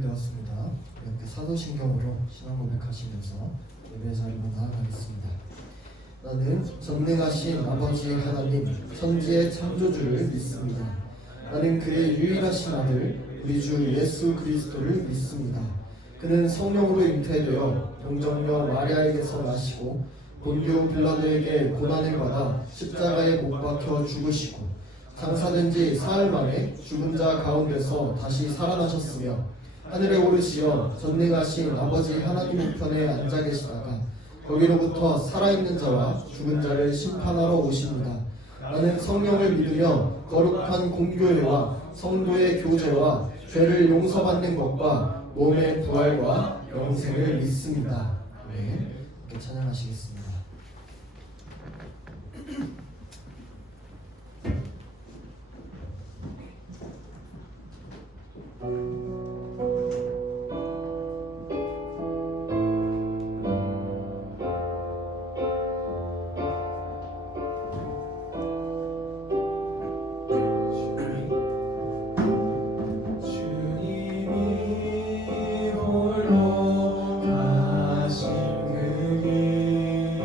시간이 되었습니다. 이렇게 사도신경으로 신앙 고백하시면서 예배 자리로 나아가겠습니다. 나는 전능하신 아버지 하나님 천지의 창조주를 믿습니다. 나는 그의 유일하신 아들 우리 주 예수 그리스도를 믿습니다. 그는 성령으로 잉태되어 동정녀 마리아에게서 나시고 본디오 빌라도에게 고난을 받아 십자가에 못 박혀 죽으시고 장사된 지 사흘 만에 죽은 자 가운데서 다시 살아나셨으며 하늘에 오르시어 전능하신 아버지 하나님 우편에 앉아 계시다가 거기로부터 살아있는 자와 죽은 자를 심판하러 오십니다. 나는 성령을 믿으며 거룩한 공교회와 성도의 교제와 죄를 용서받는 것과 몸의 부활과 영생을 믿습니다. 네, 이렇게 찬양하시겠습니다. 주님이 홀로 가신 그 길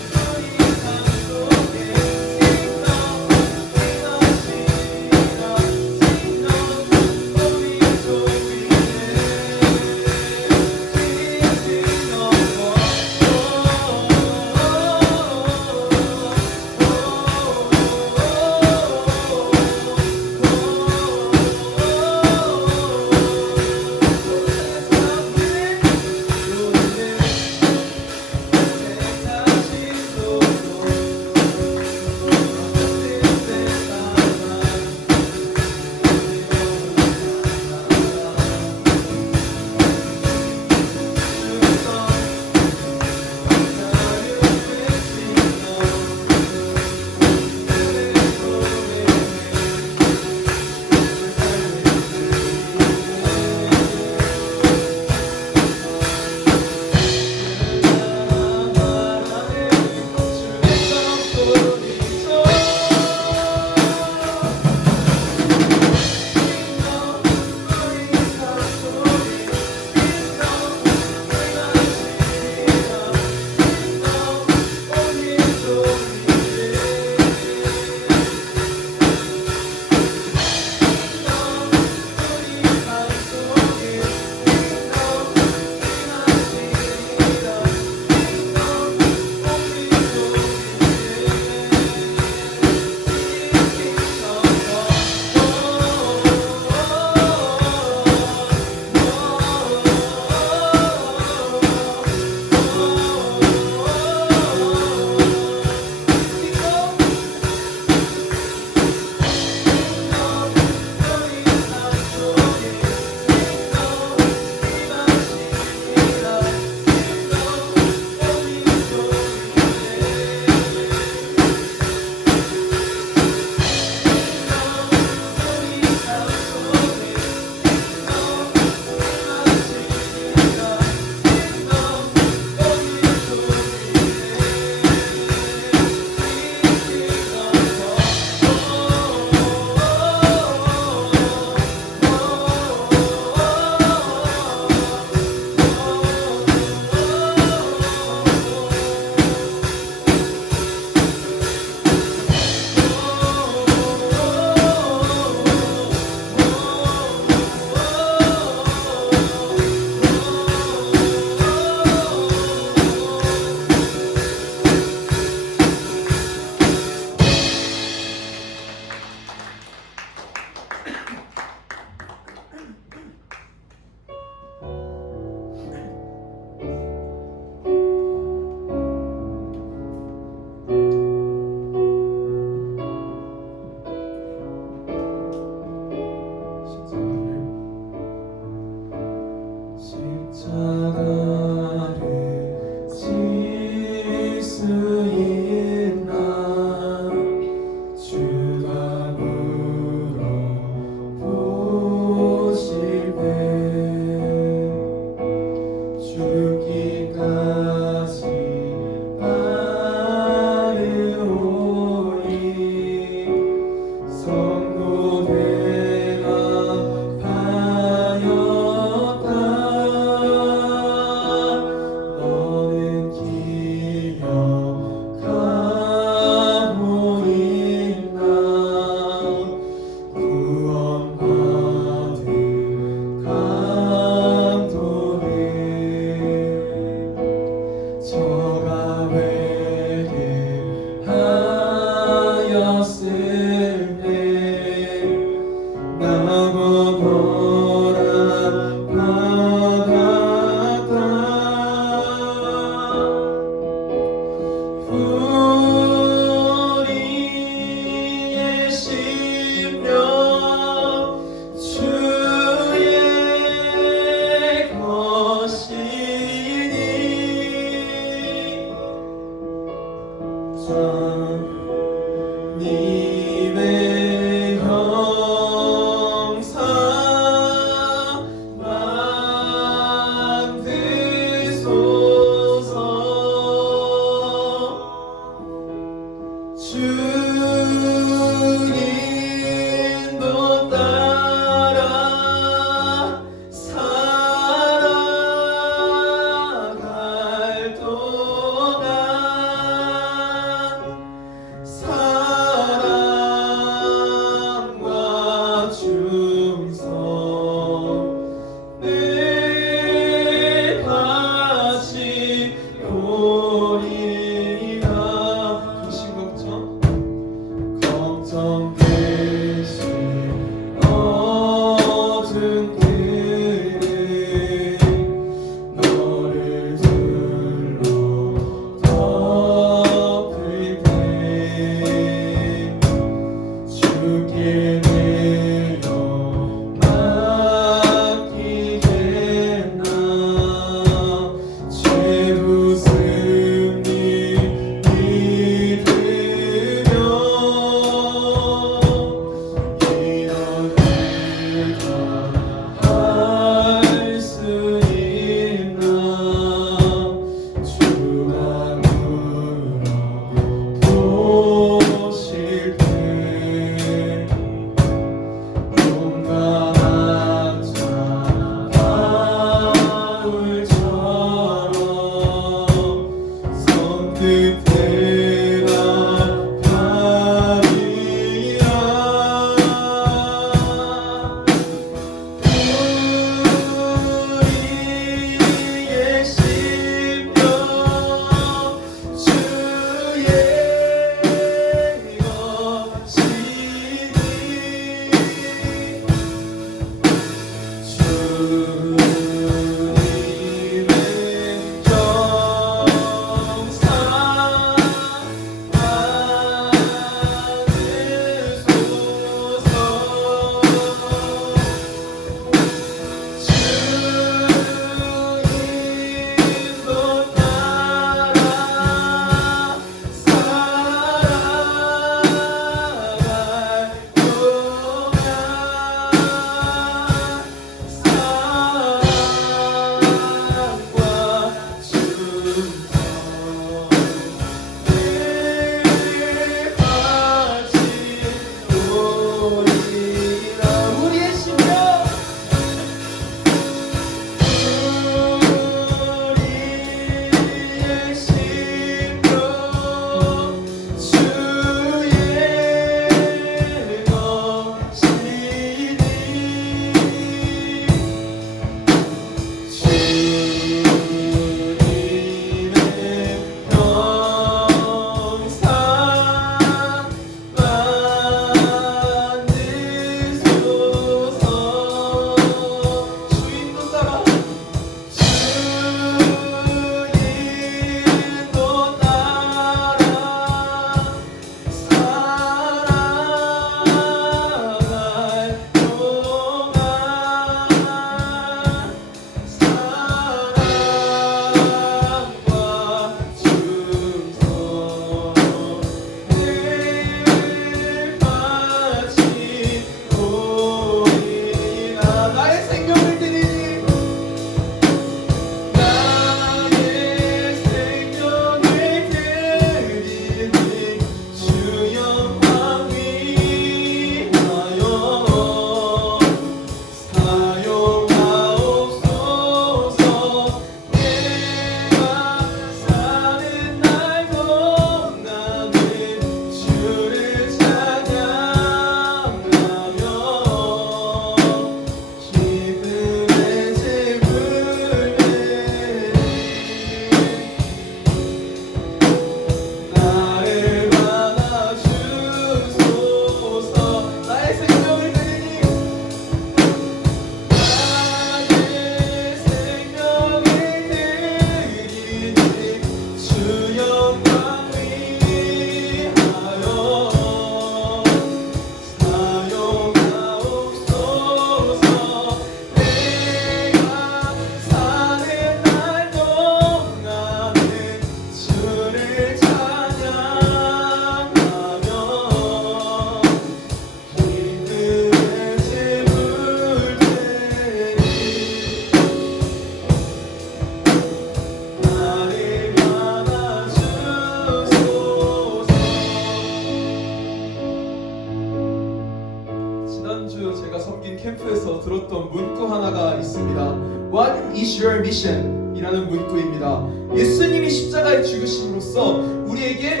is your mission? 이라는 문구입니다. 예수님이 십자가에 죽으심으로써 우리에게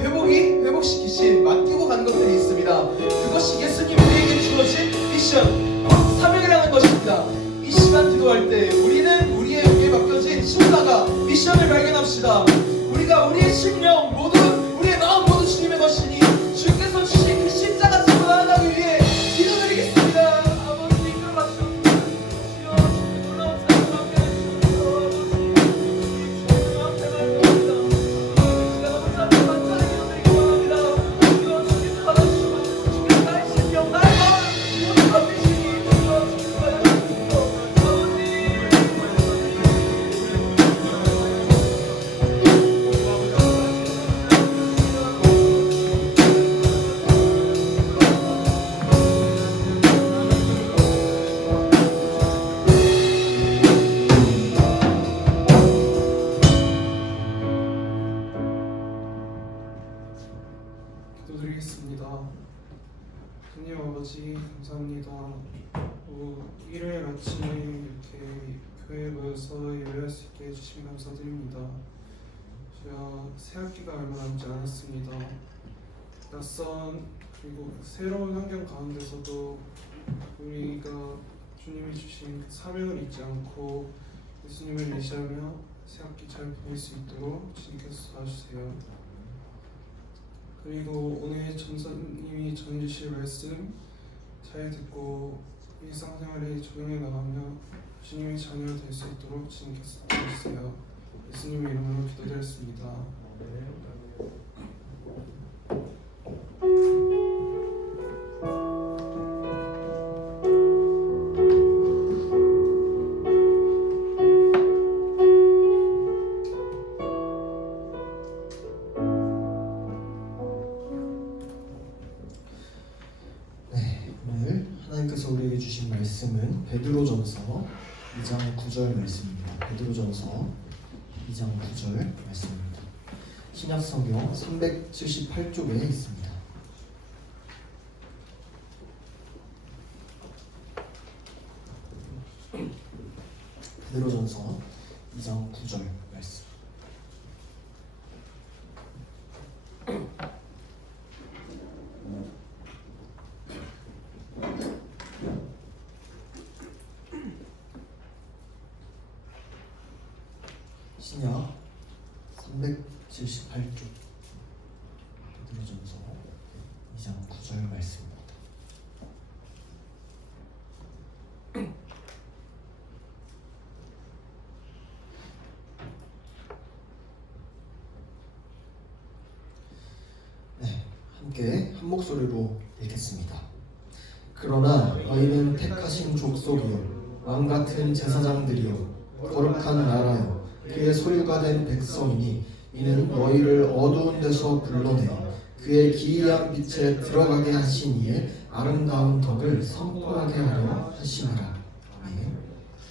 회복시키신 맡기고 간 것들이 있습니다. 그것이 예수님 우리에게 주어진 미션, 사명이라는 것입니다. 이 시간 기도할 때 우리는 우리에게 맡겨진 십자가 미션을 발견합시다. 우리가 우리의 심령 모두, 우리의 마음 모두 주님의 것이니 주께서 주신 그 십자가 지고 나아가기 위해 기도드리겠습니다. 아버지 이끌어 가시옵소서. 주여 주님 놀라운 사랑 함께 해주시옵소서. 아버지 주님 앞에 말씀합니다. 시간 아버지 앞에 만찬을 기도드리기 원합니다. 주여 주님 받아주시고 주께서 나의 심령 나의 마음 모두 받으시니 주여 주님 받아주시옵소서. 기도드리겠습니다. 하나님 아버지 감사합니다. 일요일 아침에 이렇게 교회에 모여서 예배할 수 있게 해주시면 감사드립니다. 제가 새학기가 얼마 남지 않았습니다. 낯선 그리고 새로운 환경 가운데서도 우리가 주님이 주신 그 사명을 잊지 않고 예수님을 의지하며 새학기 잘 보낼 수 있도록 주님께서 도와주세요. 그리고 오늘 전사님이 전해주실 말씀 잘 듣고 일상생활에 적용해 나가며 주님의 자녀가 될 수 있도록 주님께서 도와주세요. 예수님의 이름으로 기도드렸습니다. 오늘 하나님께서 우리에게 주신 말씀은 베드로전서 2장 9절 말씀입니다. 베드로전서 2장 9절 말씀입니다. 신약성경 378쪽에 있습니다. 베드로전서 2장 9절 말씀. 신약 378쪽 베드로전서 2장 9절 말씀입니다. 함께 한 목소리로 읽겠습니다. 그러나 너희는 택하신 족속이요 왕같은 제사장들이요 거룩한 나라요 그의 소유가 된 백성이니 이는 너희를 어두운 데서 불러내 그의 기이한 빛에 들어가게 하신 이의 아름다운 덕을 선포하게 하려 하심이라. 아멘.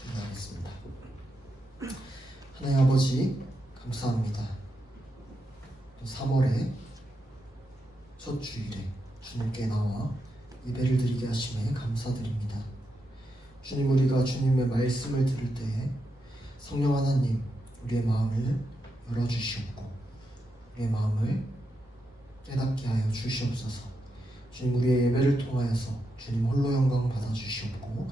기도하겠습니다. 하나님 아버지 감사합니다. 3월에 첫 주일에 주님께 나와 예배를 드리게 하심에 감사드립니다. 주님, 우리가 주님의 말씀을 들을 때에 성령 하나님 우리의 마음을 열어주시옵고 우리의 마음을 깨닫게 하여 주시옵소서. 주님, 우리의 예배를 통하여서 주님 홀로 영광 받아주시옵고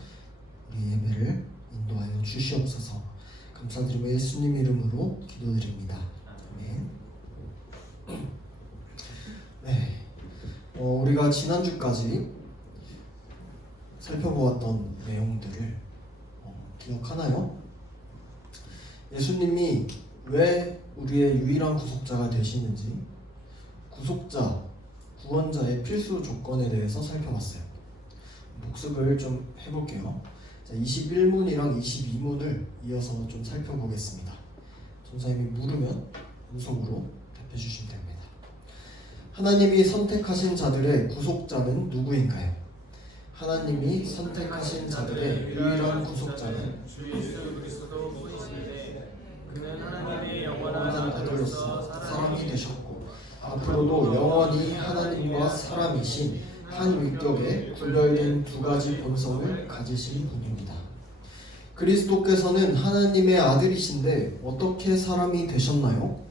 우리의 예배를 인도하여 주시옵소서. 감사드리며 예수님 이름으로 기도드립니다. 아멘. 우리가 지난주까지 살펴보았던 내용들을 기억하나요? 예수님이 왜 우리의 유일한 구속자가 되시는지, 구속자, 구원자의 필수 조건에 대해서 살펴봤어요. 복습을 좀 해볼게요. 21문이랑 22문을 이어서 좀 살펴보겠습니다. 전사님이 물으면 연속으로 답해 주시면 됩니다. 하나님이 선택하신 자들의 구속자는 누구인가요? 하나님이 선택하신 자들의 유일한 구속자는 주 예수 그리스도 분이신데 그는 하나님의 영원한 영원한 아들로서 아들로서 사람이 되셨고 앞으로도 영원히 하나님과 사람이신 한 위격에 구별된 두 가지 본성을 가지신 분입니다. 그리스도께서는 하나님의 아들이신데 어떻게 사람이 되셨나요?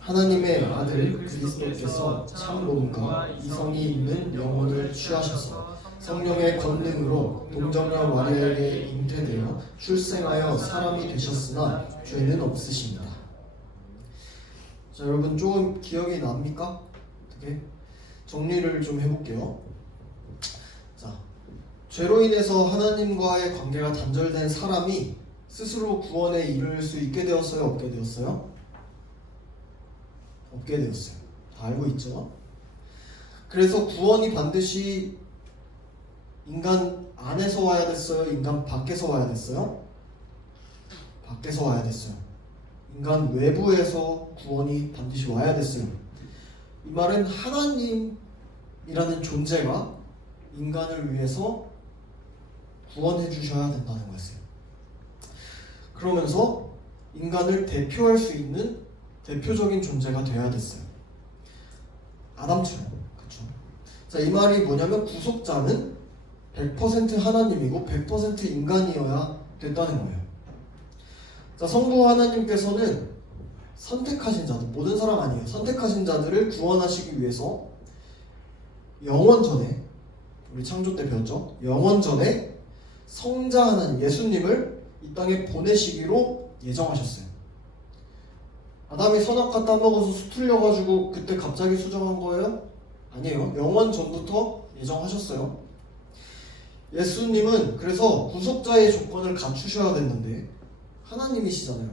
하나님의 아들 그리스도께서 참 몸과 이성이 있는 영혼을 취하셔서 성령의 권능으로 동정녀 마리아에게 잉태되어 출생하여 사람이 되셨으나 죄는 없으십니다. 자, 여러분 조금 기억이 납니까? 어떻게? 정리를 좀 해볼게요. 자, 죄로 인해서 하나님과의 관계가 단절된 사람이 스스로 구원에 이를 수 있게 되었어요? 없게 되었어요? 없게 되었어요. 다 알고 있죠? 그래서 구원이 반드시 인간 안에서 와야 됐어요? 인간 밖에서 와야 됐어요? 밖에서 와야 됐어요. 인간 외부에서 구원이 반드시 와야 됐어요. 이 말은 하나님이라는 존재가 인간을 위해서 구원해 주셔야 된다는 거였어요. 그러면서 인간을 대표할 수 있는 대표적인 존재가 되어야 됐어요. 아담처럼. 그렇죠? 자, 이 말이 뭐냐면 구속자는 100% 하나님이고 100% 인간이어야 됐다는 거예요. 자, 성부 하나님께서는 선택하신 자들, 모든 사람 아니에요. 선택하신 자들을 구원하시기 위해서 영원 전에, 우리 창조 때 배웠죠? 영원 전에 성자 하나님, 예수님을 이 땅에 보내시기로 예정하셨어요. 아담이 선악과 따먹어서 수틀려가지고 그때 갑자기 수정한 거예요? 아니에요. 영원 전부터 예정하셨어요. 예수님은 그래서 구속자의 조건을 갖추셔야 됐는데 하나님이시잖아요.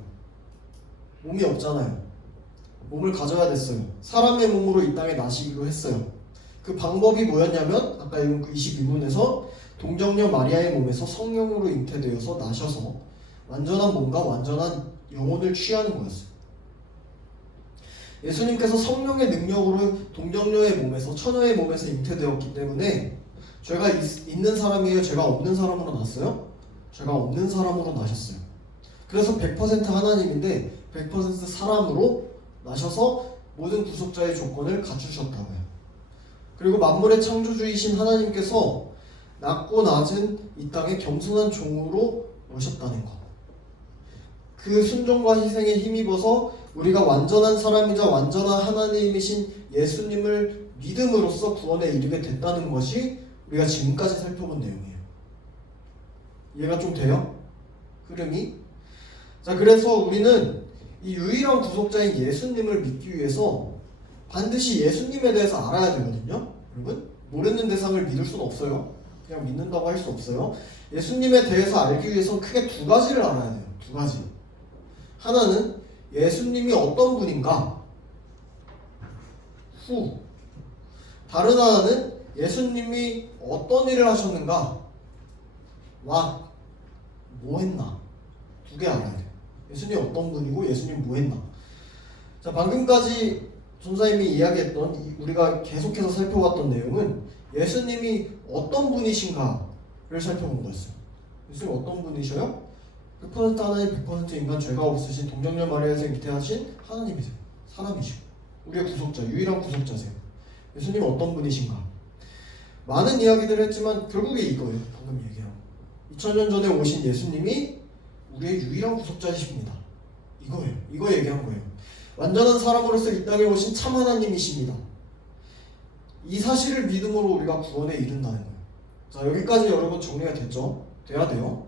몸이 없잖아요. 몸을 가져야 됐어요. 사람의 몸으로 이 땅에 나시기로 했어요. 그 방법이 뭐였냐면 아까 읽은 그 22문에서 동정녀 마리아의 몸에서 성령으로 잉태되어서 나셔서 완전한 몸과 완전한 영혼을 취하는 거였어요. 예수님께서 성령의 능력으로 동정녀의 몸에서 처녀의 몸에서 잉태되었기 때문에 죄가 있는 사람이에요? 죄가 없는 사람으로 났어요? 죄가 없는 사람으로 나셨어요. 그래서 100% 하나님인데 100% 사람으로 나셔서 모든 구속자의 조건을 갖추셨다고요. 그리고 만물의 창조주이신 하나님께서 낮고 낮은 이 땅에 겸손한 종으로 오셨다는 것. 그 순종과 희생에 힘입어서 우리가 완전한 사람이자 완전한 하나님이신 예수님을 믿음으로써 구원에 이르게 됐다는 것이 우리가 지금까지 살펴본 내용이에요. 이해가 좀 돼요? 흐름이? 자, 그래서 우리는 이 유일한 구속자인 예수님을 믿기 위해서 반드시 예수님에 대해서 알아야 되거든요. 여러분, 모르는 대상을 믿을 수는 없어요. 그냥 믿는다고 할 수 없어요. 예수님에 대해서 알기 위해서는 크게 두 가지를 알아야 돼요. 두 가지. 하나는 예수님이 어떤 분인가? 후. 다른 하나는 예수님이 어떤 일을 하셨는가? 와. 뭐 했나? 두 개 알아야 돼요. 예수님이 어떤 분이고 예수님이 뭐 했나? 자, 방금까지 전사님이 이야기했던 우리가 계속해서 살펴봤던 내용은 예수님이 어떤 분이신가를 살펴본 거였어요. 예수님이 어떤 분이셔요? 100% 하나님, 100% 인간, 죄가 없으신 동정녀 마리아에서 잉태하신 하나님이세요. 사람이시고 우리의 구속자, 유일한 구속자세요. 예수님이 어떤 분이신가? 많은 이야기들을 했지만 결국에 이거예요. 방금 얘기한 2000년 전에 오신 예수님이 우리의 유일한 구속자이십니다. 이거예요. 이거 얘기한 거예요. 완전한 사람으로서 이 땅에 오신 참 하나님이십니다. 이 사실을 믿음으로 우리가 구원에 이른다는 거예요. 자, 여기까지 여러분 정리가 됐죠? 돼야 돼요.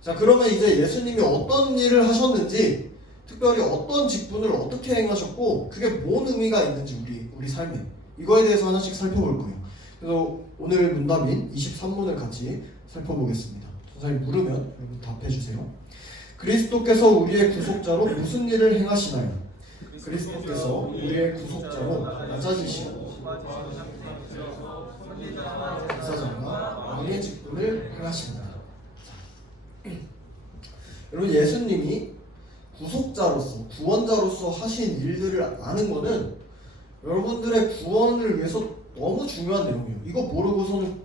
자, 그러면 이제 예수님이 어떤 일을 하셨는지, 특별히 어떤 직분을 어떻게 행하셨고 그게 뭔 의미가 있는지 우리 삶에 이거에 대해서 하나씩 살펴볼 거예요. 그래서 오늘 문답인 23문을 같이 살펴보겠습니다. 선생님 물으면 여러분 답해주세요. 그리스도께서 우리의 구속자로 무슨 일을 행하시나요? 그리스도께서 우리의 구속자로 낮아지시고 제사장과 왕의 직분을 행하십니다. 여러분, 예수님이 구속자로서 구원자로서 하신 일들을 아는 거는 여러분들의 구원을 위해서 너무 중요한 내용이에요. 이거 모르고서는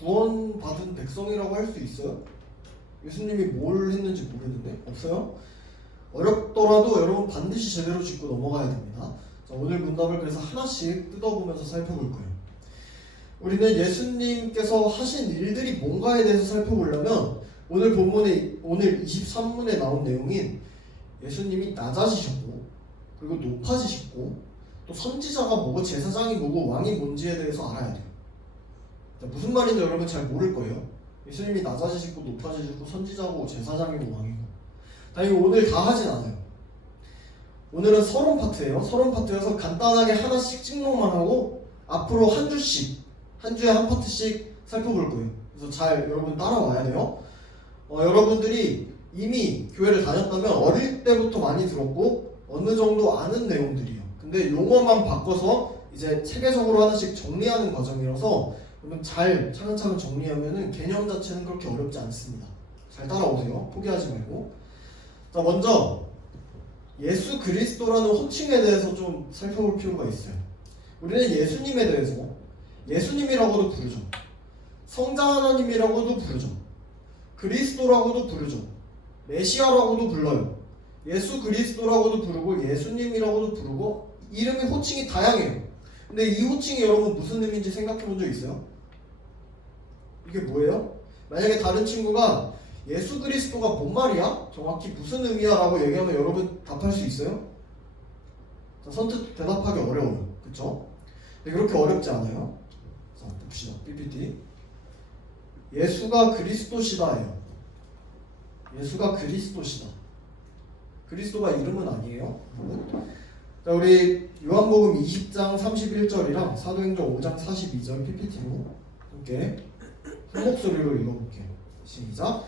구원받은 백성이라고 할 수 있어요? 예수님이 뭘 했는지 모르는데? 없어요? 어렵더라도 여러분 반드시 제대로 짚고 넘어가야 됩니다. 자, 오늘 문답을 그래서 하나씩 뜯어보면서 살펴볼 거예요. 우리는 예수님께서 하신 일들이 뭔가에 대해서 살펴보려면 오늘 본문에 오늘 23문에 나온 내용인 예수님이 낮아지셨고 그리고 높아지셨고 또 선지자가 뭐고 제사장이 뭐고 왕이 뭔지에 대해서 알아야 돼요. 자, 무슨 말인지 여러분 잘 모를 거예요. 예수님이 낮아지시고 높아지시고 선지자고 제사장이고 왕이고. 당연히 오늘 다 하진 않아요. 오늘은 서론 파트예요. 서론 파트여서 간단하게 하나씩 찍먹만 하고 앞으로 한 주씩 한 주에 한 파트씩 살펴볼 거예요. 그래서 잘 여러분 따라와야 돼요. 여러분들이 이미 교회를 다녔다면 어릴 때부터 많이 들었고 어느 정도 아는 내용들이에요. 근데 용어만 바꿔서 이제 체계적으로 하나씩 정리하는 과정이라서 여러분 잘 차근차근 정리하면은 개념 자체는 그렇게 어렵지 않습니다. 잘 따라오세요. 포기하지 말고. 자, 먼저 예수 그리스도라는 호칭에 대해서 좀 살펴볼 필요가 있어요. 우리는 예수님에 대해서 예수님이라고도 부르죠. 성자 하나님이라고도 부르죠. 그리스도라고도 부르죠. 메시아라고도 불러요. 예수 그리스도라고도 부르고 예수님이라고도 부르고 이름의 호칭이 다양해요. 근데 이 호칭이 여러분 무슨 의미인지 생각해 본 적 있어요? 이게 뭐예요? 만약에 다른 친구가 예수 그리스도가 뭔 말이야? 정확히 무슨 의미야? 라고 얘기하면 여러분 답할 수 있어요? 자, 선뜻 대답하기 어려워요. 그쵸? 근데 그렇게 어렵지 않아요? 자, 봅시다. PPT. 예수가 그리스도시다예요. 예수가 그리스도시다. 그리스도가 이름은 아니에요. 자, 우리 요한복음 20장 31절이랑 사도행전 5장 42절 PPT로 함께 한 목소리로 읽어볼게요. 시작.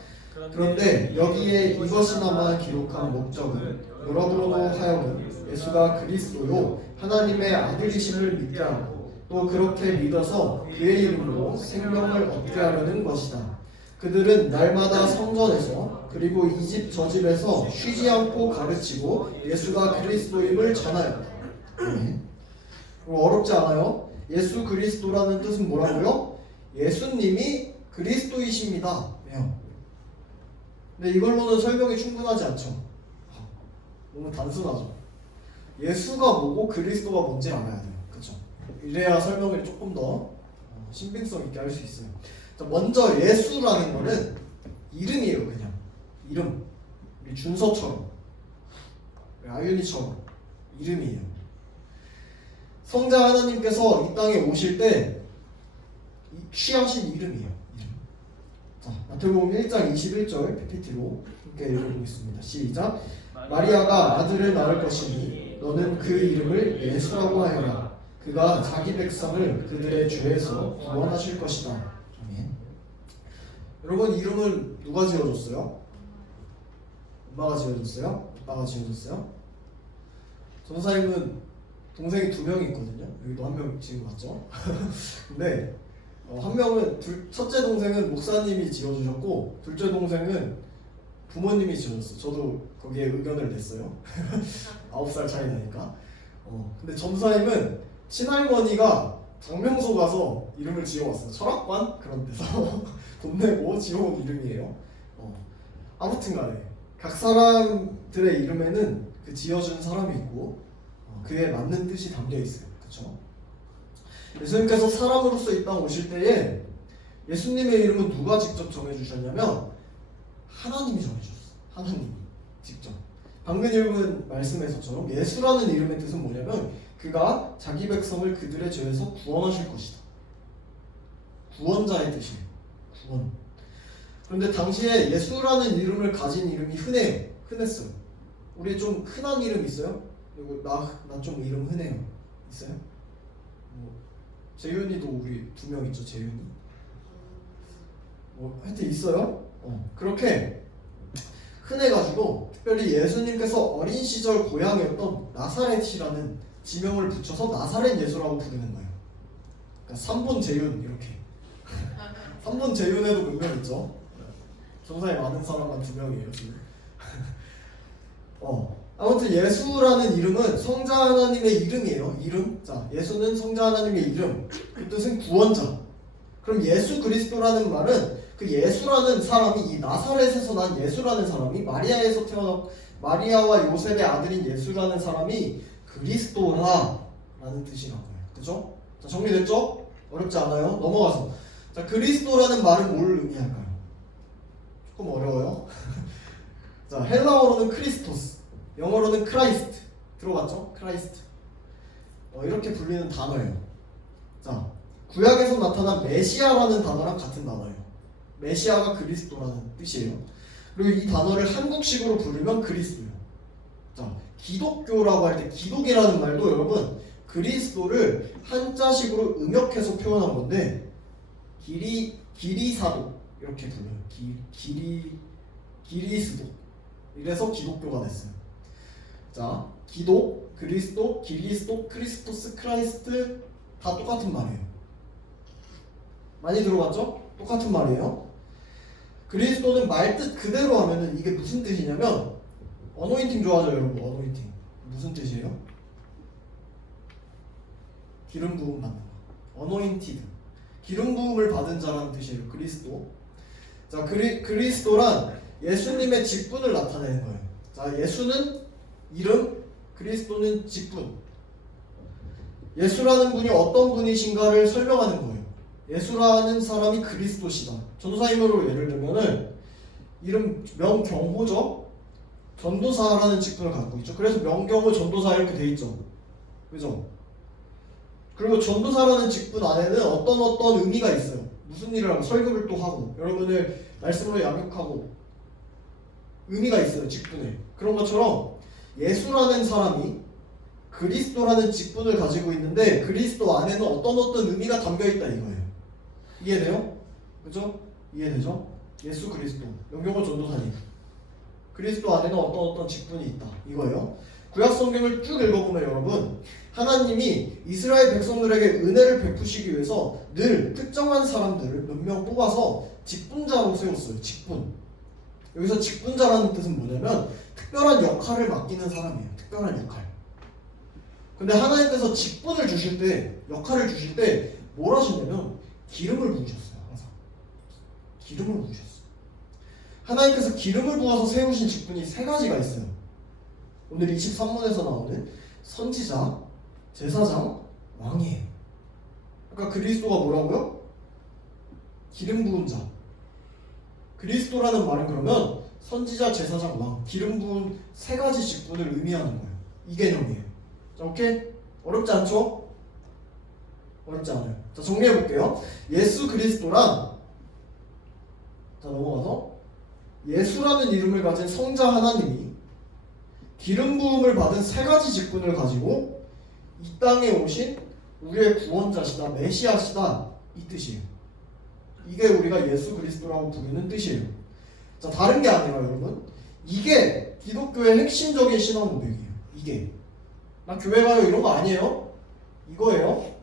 그런데 여기에 이것이나마 기록한 목적은 여러분으로 하여금 예수가 그리스도요 하나님의 아들이심을 믿게 하고 또 그렇게 믿어서 그의 이름으로 생명을 얻게 하려는 것이다. 그들은 날마다 성전에서 그리고 이 집 저 집에서 쉬지 않고 가르치고 예수가 그리스도임을 전하였다. 어렵지 않아요? 예수 그리스도라는 뜻은 뭐라고요? 예수님이 그리스도이십니다. 근데 이걸로는 설명이 충분하지 않죠. 너무 단순하죠. 예수가 뭐고 그리스도가 뭔지 알아야 돼요. 그렇죠? 이래야 설명을 조금 더 신빙성 있게 할 수 있어요. 자, 먼저 예수라는 거는 이름이에요. 그냥 이름. 우리 준서처럼 우리 아윤이처럼 이름이에요. 성자 하나님께서 이 땅에 오실 때 취하신 이름이에요. 자, 마태복음 1장 21절 PPT로 함께 읽어보겠습니다. 시작. 마리아가 아들을 낳을 것이니 너는 그 이름을 예수라고 하여라. 그가 자기 백성을 그들의 죄에서 구원하실 것이다. 아멘. 여러분 이름은 누가 지어줬어요? 엄마가 지어줬어요? 아빠가 지어줬어요? 전사님은 동생이 2명이 있거든요. 여기도 한 명 지금 맞죠? 근데 한 명은 첫째 동생은 목사님이 지어주셨고 둘째 동생은 부모님이 지어줬어요. 저도 거기에 의견을 냈어요. 9살 차이 나니까. 근데 전사님은 친할머니가 장명소 가서 이름을 지어왔어요. 철학관 그런 데서 돈 내고 지어온 이름이에요. 아무튼간에 각 사람들의 이름에는 그 지어준 사람이 있고 그에 맞는 뜻이 담겨 있어요. 그렇죠? 예수님께서 사람으로서 이 땅 오실 때에 예수님의 이름은 누가 직접 정해주셨냐면 하나님이 정해주셨어요. 하나님이 직접. 방금 읽은 말씀에서처럼 예수라는 이름의 뜻은 뭐냐면 그가 자기 백성을 그들의 죄에서 구원하실 것이다. 구원자의 뜻이에요. 구원. 그런데 당시에 예수라는 이름을 가진 이름이 흔했어요. 우리 좀 흔한 이름 있어요? 그리고 나 좀 이름 흔해요. 있어요? 재윤이도 우리 2명 있죠. 재윤이. 하여튼 있어요. 그렇게 흔해가지고 특별히 예수님께서 어린 시절 고향이었던 나사렛이라는 지명을 붙여서 나사렛 예수라고 부르는 거예요. 그러니까 3본 재윤 이렇게. 3본 재윤에도 몇 명 있죠. 정사에 많은 사람만 2명이에요 지금. 아무튼 예수라는 이름은 성자 하나님의 이름이에요. 이름. 자, 예수는 성자 하나님의 이름. 그 뜻은 구원자. 그럼 예수 그리스도라는 말은 그 예수라는 사람이 이 나사렛에서 난 예수라는 사람이 마리아에서 태어났고 마리아와 요셉의 아들인 예수라는 사람이 그리스도라는 뜻이라고요. 그죠? 자, 정리됐죠? 어렵지 않아요? 넘어가서. 자, 그리스도라는 말은 뭘 의미할까요? 조금 어려워요. 자, 헬라어로는 크리스토스, 영어로는 크라이스트. 들어봤죠? 크라이스트. 이렇게 불리는 단어예요. 자, 구약에서 나타난 메시아라는 단어랑 같은 단어예요. 메시아가 그리스도라는 뜻이에요. 그리고 이 단어를 한국식으로 부르면 그리스도예요. 자, 기독교라고 할 때 기독이라는 말도 여러분 그리스도를 한자식으로 음역해서 표현한 건데 기리사도 이렇게 불러요. 기리스도. 이래서 기독교가 됐어요. 자, 기독, 그리스도, 기리스도, 크리스토스, 크라이스트 다 똑같은 말이에요. 많이 들어봤죠? 똑같은 말이에요. 그리스도는 말뜻 그대로 하면은 이게 무슨 뜻이냐면 어노인팅 좋아하죠 여러분. 어노인팅 무슨 뜻이에요? 기름 부음 받는 거. 어노인티드. 기름 부음을 받은 자라는 뜻이에요. 그리스도. 자, 그리스도란 예수님의 직분을 나타내는 거예요. 자, 예수는 이름, 그리스도는 직분. 예수라는 분이 어떤 분이신가를 설명하는 거예요. 예수라는 사람이 그리스도시다. 전도사님으로 예를 들면은 이름 명경호죠. 전도사라는 직분을 갖고 있죠. 그래서 명경호 전도사 이렇게 돼 있죠. 그죠? 그리고 전도사라는 직분 안에는 어떤 의미가 있어요. 무슨 일을 하고 설교를 또 하고 여러분을 말씀으로 양육하고 의미가 있어요. 직분에. 그런 것처럼 예수라는 사람이 그리스도라는 직분을 가지고 있는데 그리스도 안에는 어떤 의미가 담겨있다 이거예요. 이해돼요? 그죠? 이해되죠? 예수 그리스도 명경호 전도사님 그리스도 안에는 어떤 직분이 있다 이거예요. 구약 성경을 쭉 읽어보면 여러분 하나님이 이스라엘 백성들에게 은혜를 베푸시기 위해서 늘 특정한 사람들을 몇 명 뽑아서 직분자로 세웠어요. 직분. 여기서 직분자라는 뜻은 뭐냐면 특별한 역할을 맡기는 사람이에요. 특별한 역할. 근데 하나님께서 직분을 주실 때 역할을 주실 때 뭘 하시냐면 기름을 부으셨어요. 항상 기름을 부으셨어요. 하나님께서 기름을 부어서 세우신 직분이 세 가지가 있어요. 오늘 23문에서 나오는 선지자, 제사장, 왕이에요. 아까 그리스도가 뭐라고요? 기름 부은 자. 그리스도라는 말은 그러면 선지자, 제사장, 왕, 기름 부은 세 가지 직분을 의미하는 거예요. 이 개념이에요. 자, 오케이? 어렵지 않죠? 어렵지 않아요. 자, 정리해 볼게요. 예수 그리스도란 자, 넘어가서 예수라는 이름을 가진 성자 하나님이 기름 부음을 받은 세 가지 직분을 가지고 이 땅에 오신 우리의 구원자시다, 메시아시다 이 뜻이에요. 이게 우리가 예수 그리스도라고 부르는 뜻이에요. 자, 다른 게 아니라 여러분 이게 기독교의 핵심적인 신앙 고백이에요. 이게 나 교회 가요 이런 거 아니에요. 이거예요.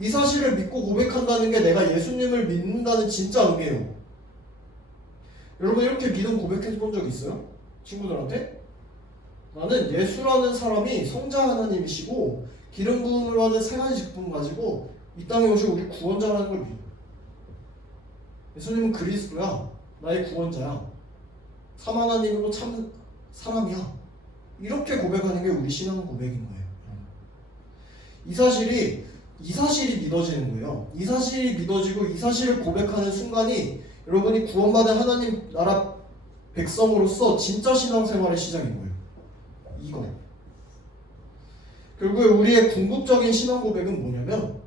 이 사실을 믿고 고백한다는 게 내가 예수님을 믿는다는 진짜 의미예요. 여러분 이렇게 믿음 고백해 본 적 있어요? 친구들한테? 나는 예수라는 사람이 성자 하나님이시고 기름 부음을 받은 세 가지 직분 가지고 이 땅에 오신 우리 구원자라는 걸 믿어. 예수님은 그리스도야. 나의 구원자야. 참 하나님이고 참 사람이야. 이렇게 고백하는 게 우리 신앙 고백인 거예요. 이 사실이 믿어지는 거예요. 이 사실이 믿어지고 이 사실을 고백하는 순간이 여러분이 구원받은 하나님 나라 백성으로서 진짜 신앙생활의 시작인 거예요. 이거. 결국에 우리의 궁극적인 신앙 고백은 뭐냐면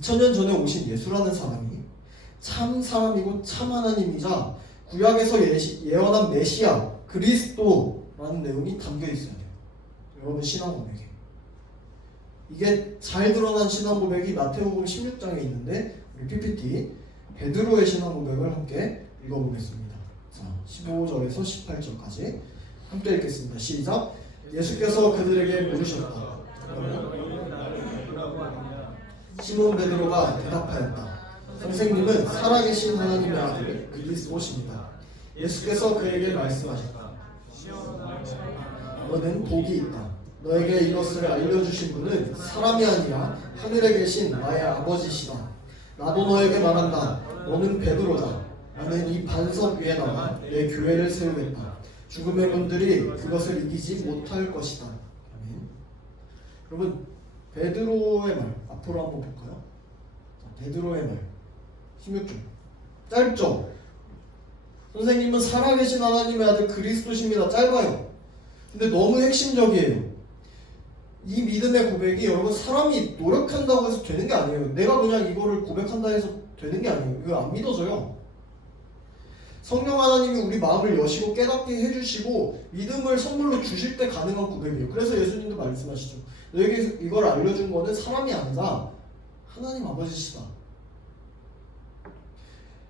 2000년 전에 오신 예수라는 사람이 참 사람이고 참 하나님이자 구약에서 예언한 메시아 그리스도라는 내용이 담겨 있어야 돼요. 여러분 신앙 고백에. 이게 잘 드러난 신앙 고백이 마태복음 16장에 있는데 우리 PPT 베드로의 신앙 고백을 함께 읽어보겠습니다. 자, 15절에서 18절까지 함께 읽겠습니다. 시작. 예수께서 그들에게 물으셨다. 시몬 베드로가 대답하였다. 선생님은 살아계신 하나님의 아들 그리스도십니다. 예수께서 그에게 말씀하셨다. 너는 복이 있다. 너에게 이것을 알려주신 분은 사람이 아니라 하늘에 계신 나의 아버지시다. 나도 너에게 말한다. 너는 베드로다. 나는 이 반석 위에다가 내 교회를 세우겠다. 죽음의 문들이 그것을 이기지 못할 것이다. 아멘. 여러분 베드로의 말 앞으로 한번 볼까요? 자, 베드로의 말 16절 짧죠? 선생님은 살아계신 하나님의 아들 그리스도십니다. 짧아요. 근데 너무 핵심적이에요. 이 믿음의 고백이 여러분 사람이 노력한다고 해서 되는 게 아니에요. 내가 그냥 이거를 고백한다 해서 되는 게 아니에요. 이거 안 믿어져요. 성령 하나님이 우리 마음을 여시고 깨닫게 해주시고 믿음을 선물로 주실 때 가능한 고백이에요. 그래서 예수님도 말씀하시죠. 너에게 이걸 알려준 거는 사람이 아니라 하나님 아버지시다.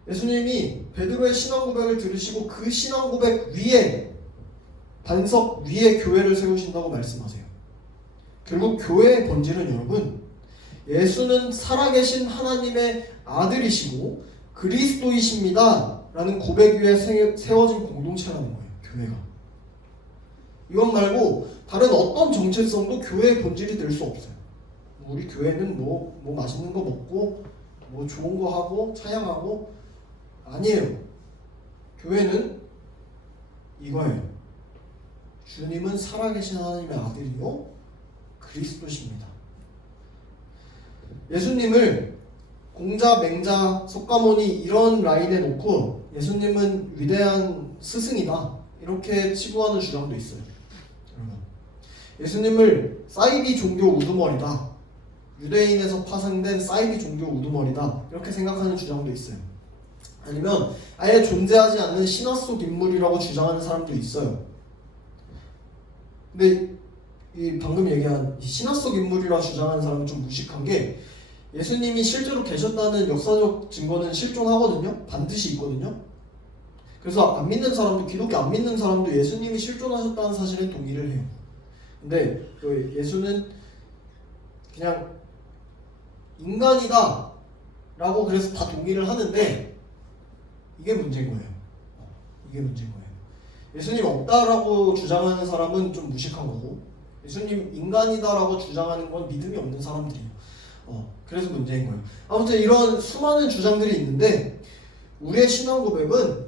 예수님이 베드로의 신앙 고백을 들으시고 그 신앙 고백 위에 반석 위에 교회를 세우신다고 말씀하세요. 결국 교회의 본질은 여러분 예수는 살아계신 하나님의 아들이시고 그리스도이십니다 라는 고백 위에 세워진 공동체라는 거예요. 교회가. 이것 말고 다른 어떤 정체성도 교회의 본질이 될 수 없어요. 우리 교회는 뭐 맛있는 거 먹고 뭐 좋은 거 하고 찬양하고 아니에요. 교회는 이거예요. 주님은 살아계신 하나님의 아들이요 그리스도십니다. 예수님을 공자, 맹자, 석가모니 이런 라인에 놓고 예수님은 위대한 스승이다 이렇게 치부하는 주장도 있어요. 여러분, 예수님을 사이비 종교 우두머리다, 유대인에서 파생된 사이비 종교 우두머리다 이렇게 생각하는 주장도 있어요. 아니면 아예 존재하지 않는 신화 속 인물이라고 주장하는 사람도 있어요. 근데 이 방금 얘기한 신화 속 인물이라 주장하는 사람은 좀 무식한 게 예수님이 실제로 계셨다는 역사적 증거는 실존하거든요. 반드시 있거든요. 그래서 안 믿는 사람도, 기독교 안 믿는 사람도 예수님이 실존하셨다는 사실에 동의를 해요. 근데 예수는 그냥 인간이다 라고 그래서 다 동의를 하는데 이게 문제인 거예요. 이게 문제인 거예요. 예수님 없다라고 주장하는 사람은 좀 무식한 거고 예수님 인간이다라고 주장하는 건 믿음이 없는 사람들이에요. 그래서 문제인 거예요. 아무튼 이런 수많은 주장들이 있는데 우리의 신앙 고백은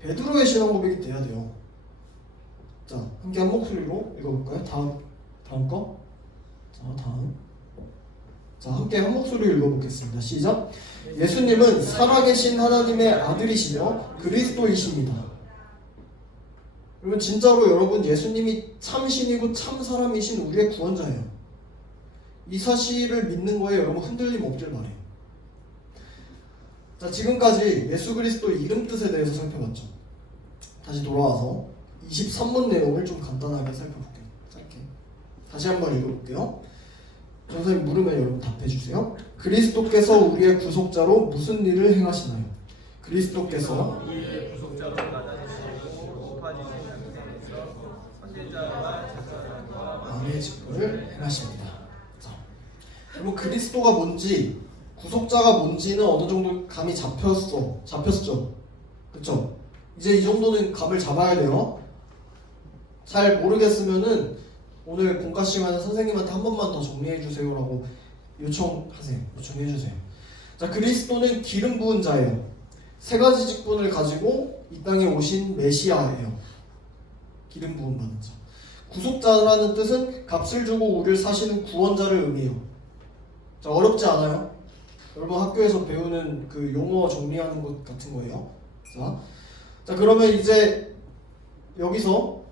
베드로의 신앙 고백이 돼야 돼요. 자, 함께 한 목소리로 읽어볼까요? 다음 거. 자, 다음. 자, 함께 한 목소리로 읽어보겠습니다. 시작. 예수님은 살아계신 하나님의 아들이시며 그리스도이십니다. 여러분 진짜로 여러분 예수님이 참 신이고 참 사람이신 우리의 구원자예요. 이 사실을 믿는 거에 여러분 흔들림 없길 바래요. 자, 지금까지 예수 그리스도의 이름 뜻에 대해서 살펴봤죠. 다시 돌아와서 23문 내용을 좀 간단하게 살펴볼게요. 짧게. 다시 한번 읽어볼게요. 선생님 물으면 여러분 답해주세요. 그리스도께서 우리의 구속자로 무슨 일을 행하시나요? 그리스도께서 우리의 구속자로 받아주시고 높아지신 상태에서 선지자와 제사장과 왕의 직분을 행하십니다. 자, 그리고 그리스도가 뭔지, 구속자가 뭔지는 어느 정도 감이 잡혔죠. 그쵸? 이제 이 정도는 감을 잡아야 돼요. 잘 모르겠으면은 오늘 공과 시간에 선생님한테 한 번만 더 정리해주세요라고 요청해주세요. 자, 그리스도는 기름 부은 자예요. 세 가지 직분을 가지고 이 땅에 오신 메시아예요. 기름 부음 받은 자. 구속자라는 뜻은 값을 주고 우리를 사시는 구원자를 의미해요. 자, 어렵지 않아요? 여러분 학교에서 배우는 그 용어 정리하는 것 같은 거예요. 자, 그러면 이제 여기서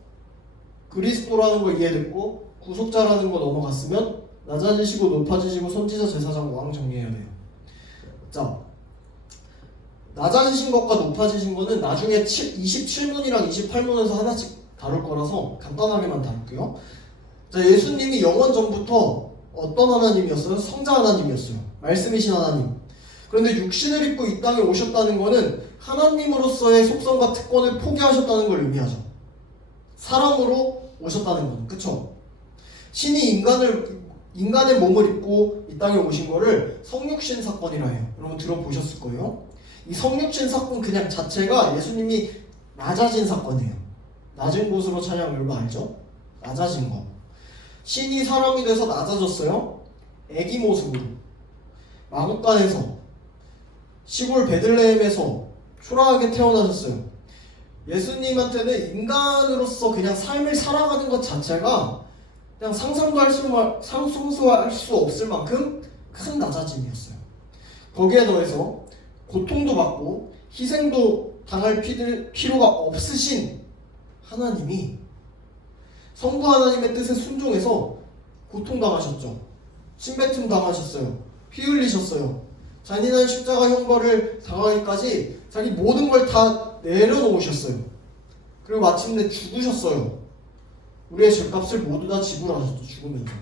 그리스도라는 거 이해됐고 구속자라는 거 넘어갔으면 낮아지시고 높아지시고 선지자, 제사장, 왕 정리해야 돼요. 자, 낮아지신 것과 높아지신 거는 나중에 27문이랑 28문에서 하나씩 다룰 거라서 간단하게만 다룰게요. 자, 예수님이 영원 전부터 어떤 하나님이었어요? 성자 하나님이었어요. 말씀이신 하나님. 그런데 육신을 입고 이 땅에 오셨다는 거는 하나님으로서의 속성과 특권을 포기하셨다는 걸 의미하죠. 사람으로 오셨다는 거는. 그쵸? 신이 인간의 몸을 입고 이 땅에 오신 거를 성육신 사건이라 해요. 여러분 들어보셨을 거예요. 이 성육신 사건 그냥 자체가 예수님이 낮아진 사건이에요. 낮은 곳으로 찬양 여러분 알죠? 낮아진 거. 신이 사람이 돼서 낮아졌어요. 애기 모습으로. 마국간에서 시골 베들레헴에서 초라하게 태어나셨어요. 예수님한테는 인간으로서 그냥 삶을 살아가는 것 자체가 그냥 상상할 수 없을 만큼 큰 낮아짐이었어요. 거기에 더해서 고통도 받고 희생도 당할 필요가 없으신 하나님이 성부 하나님의 뜻에 순종해서 고통당하셨죠. 침뱉음 당하셨어요. 피 흘리셨어요. 잔인한 십자가 형벌을 당하기까지 자기 모든 걸 다 내려놓으셨어요. 그리고 마침내 죽으셨어요. 우리의 죄값을 모두 다 지불하셨죠. 죽으면서.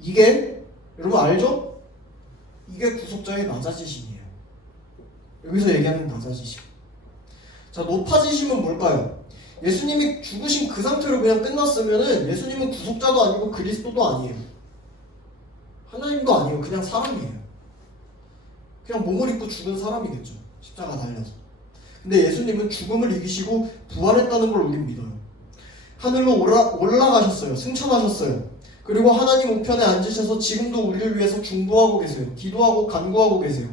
이게 여러분 알죠? 이게 구속자의 낮아지심이에요. 여기서 얘기하는 낮아지심. 자, 높아지심은 뭘까요? 예수님이 죽으신 그 상태로 그냥 끝났으면은 예수님은 구속자도 아니고 그리스도도 아니에요. 하나님도 아니에요. 그냥 사람이에요. 그냥 몸을 입고 죽은 사람이겠죠. 십자가 달려서. 근데 예수님은 죽음을 이기시고 부활했다는 걸 우린 믿어요. 하늘로 올라가셨어요. 승천하셨어요. 그리고 하나님 우편에 앉으셔서 지금도 우리를 위해서 중보하고 계세요. 기도하고 간구하고 계세요.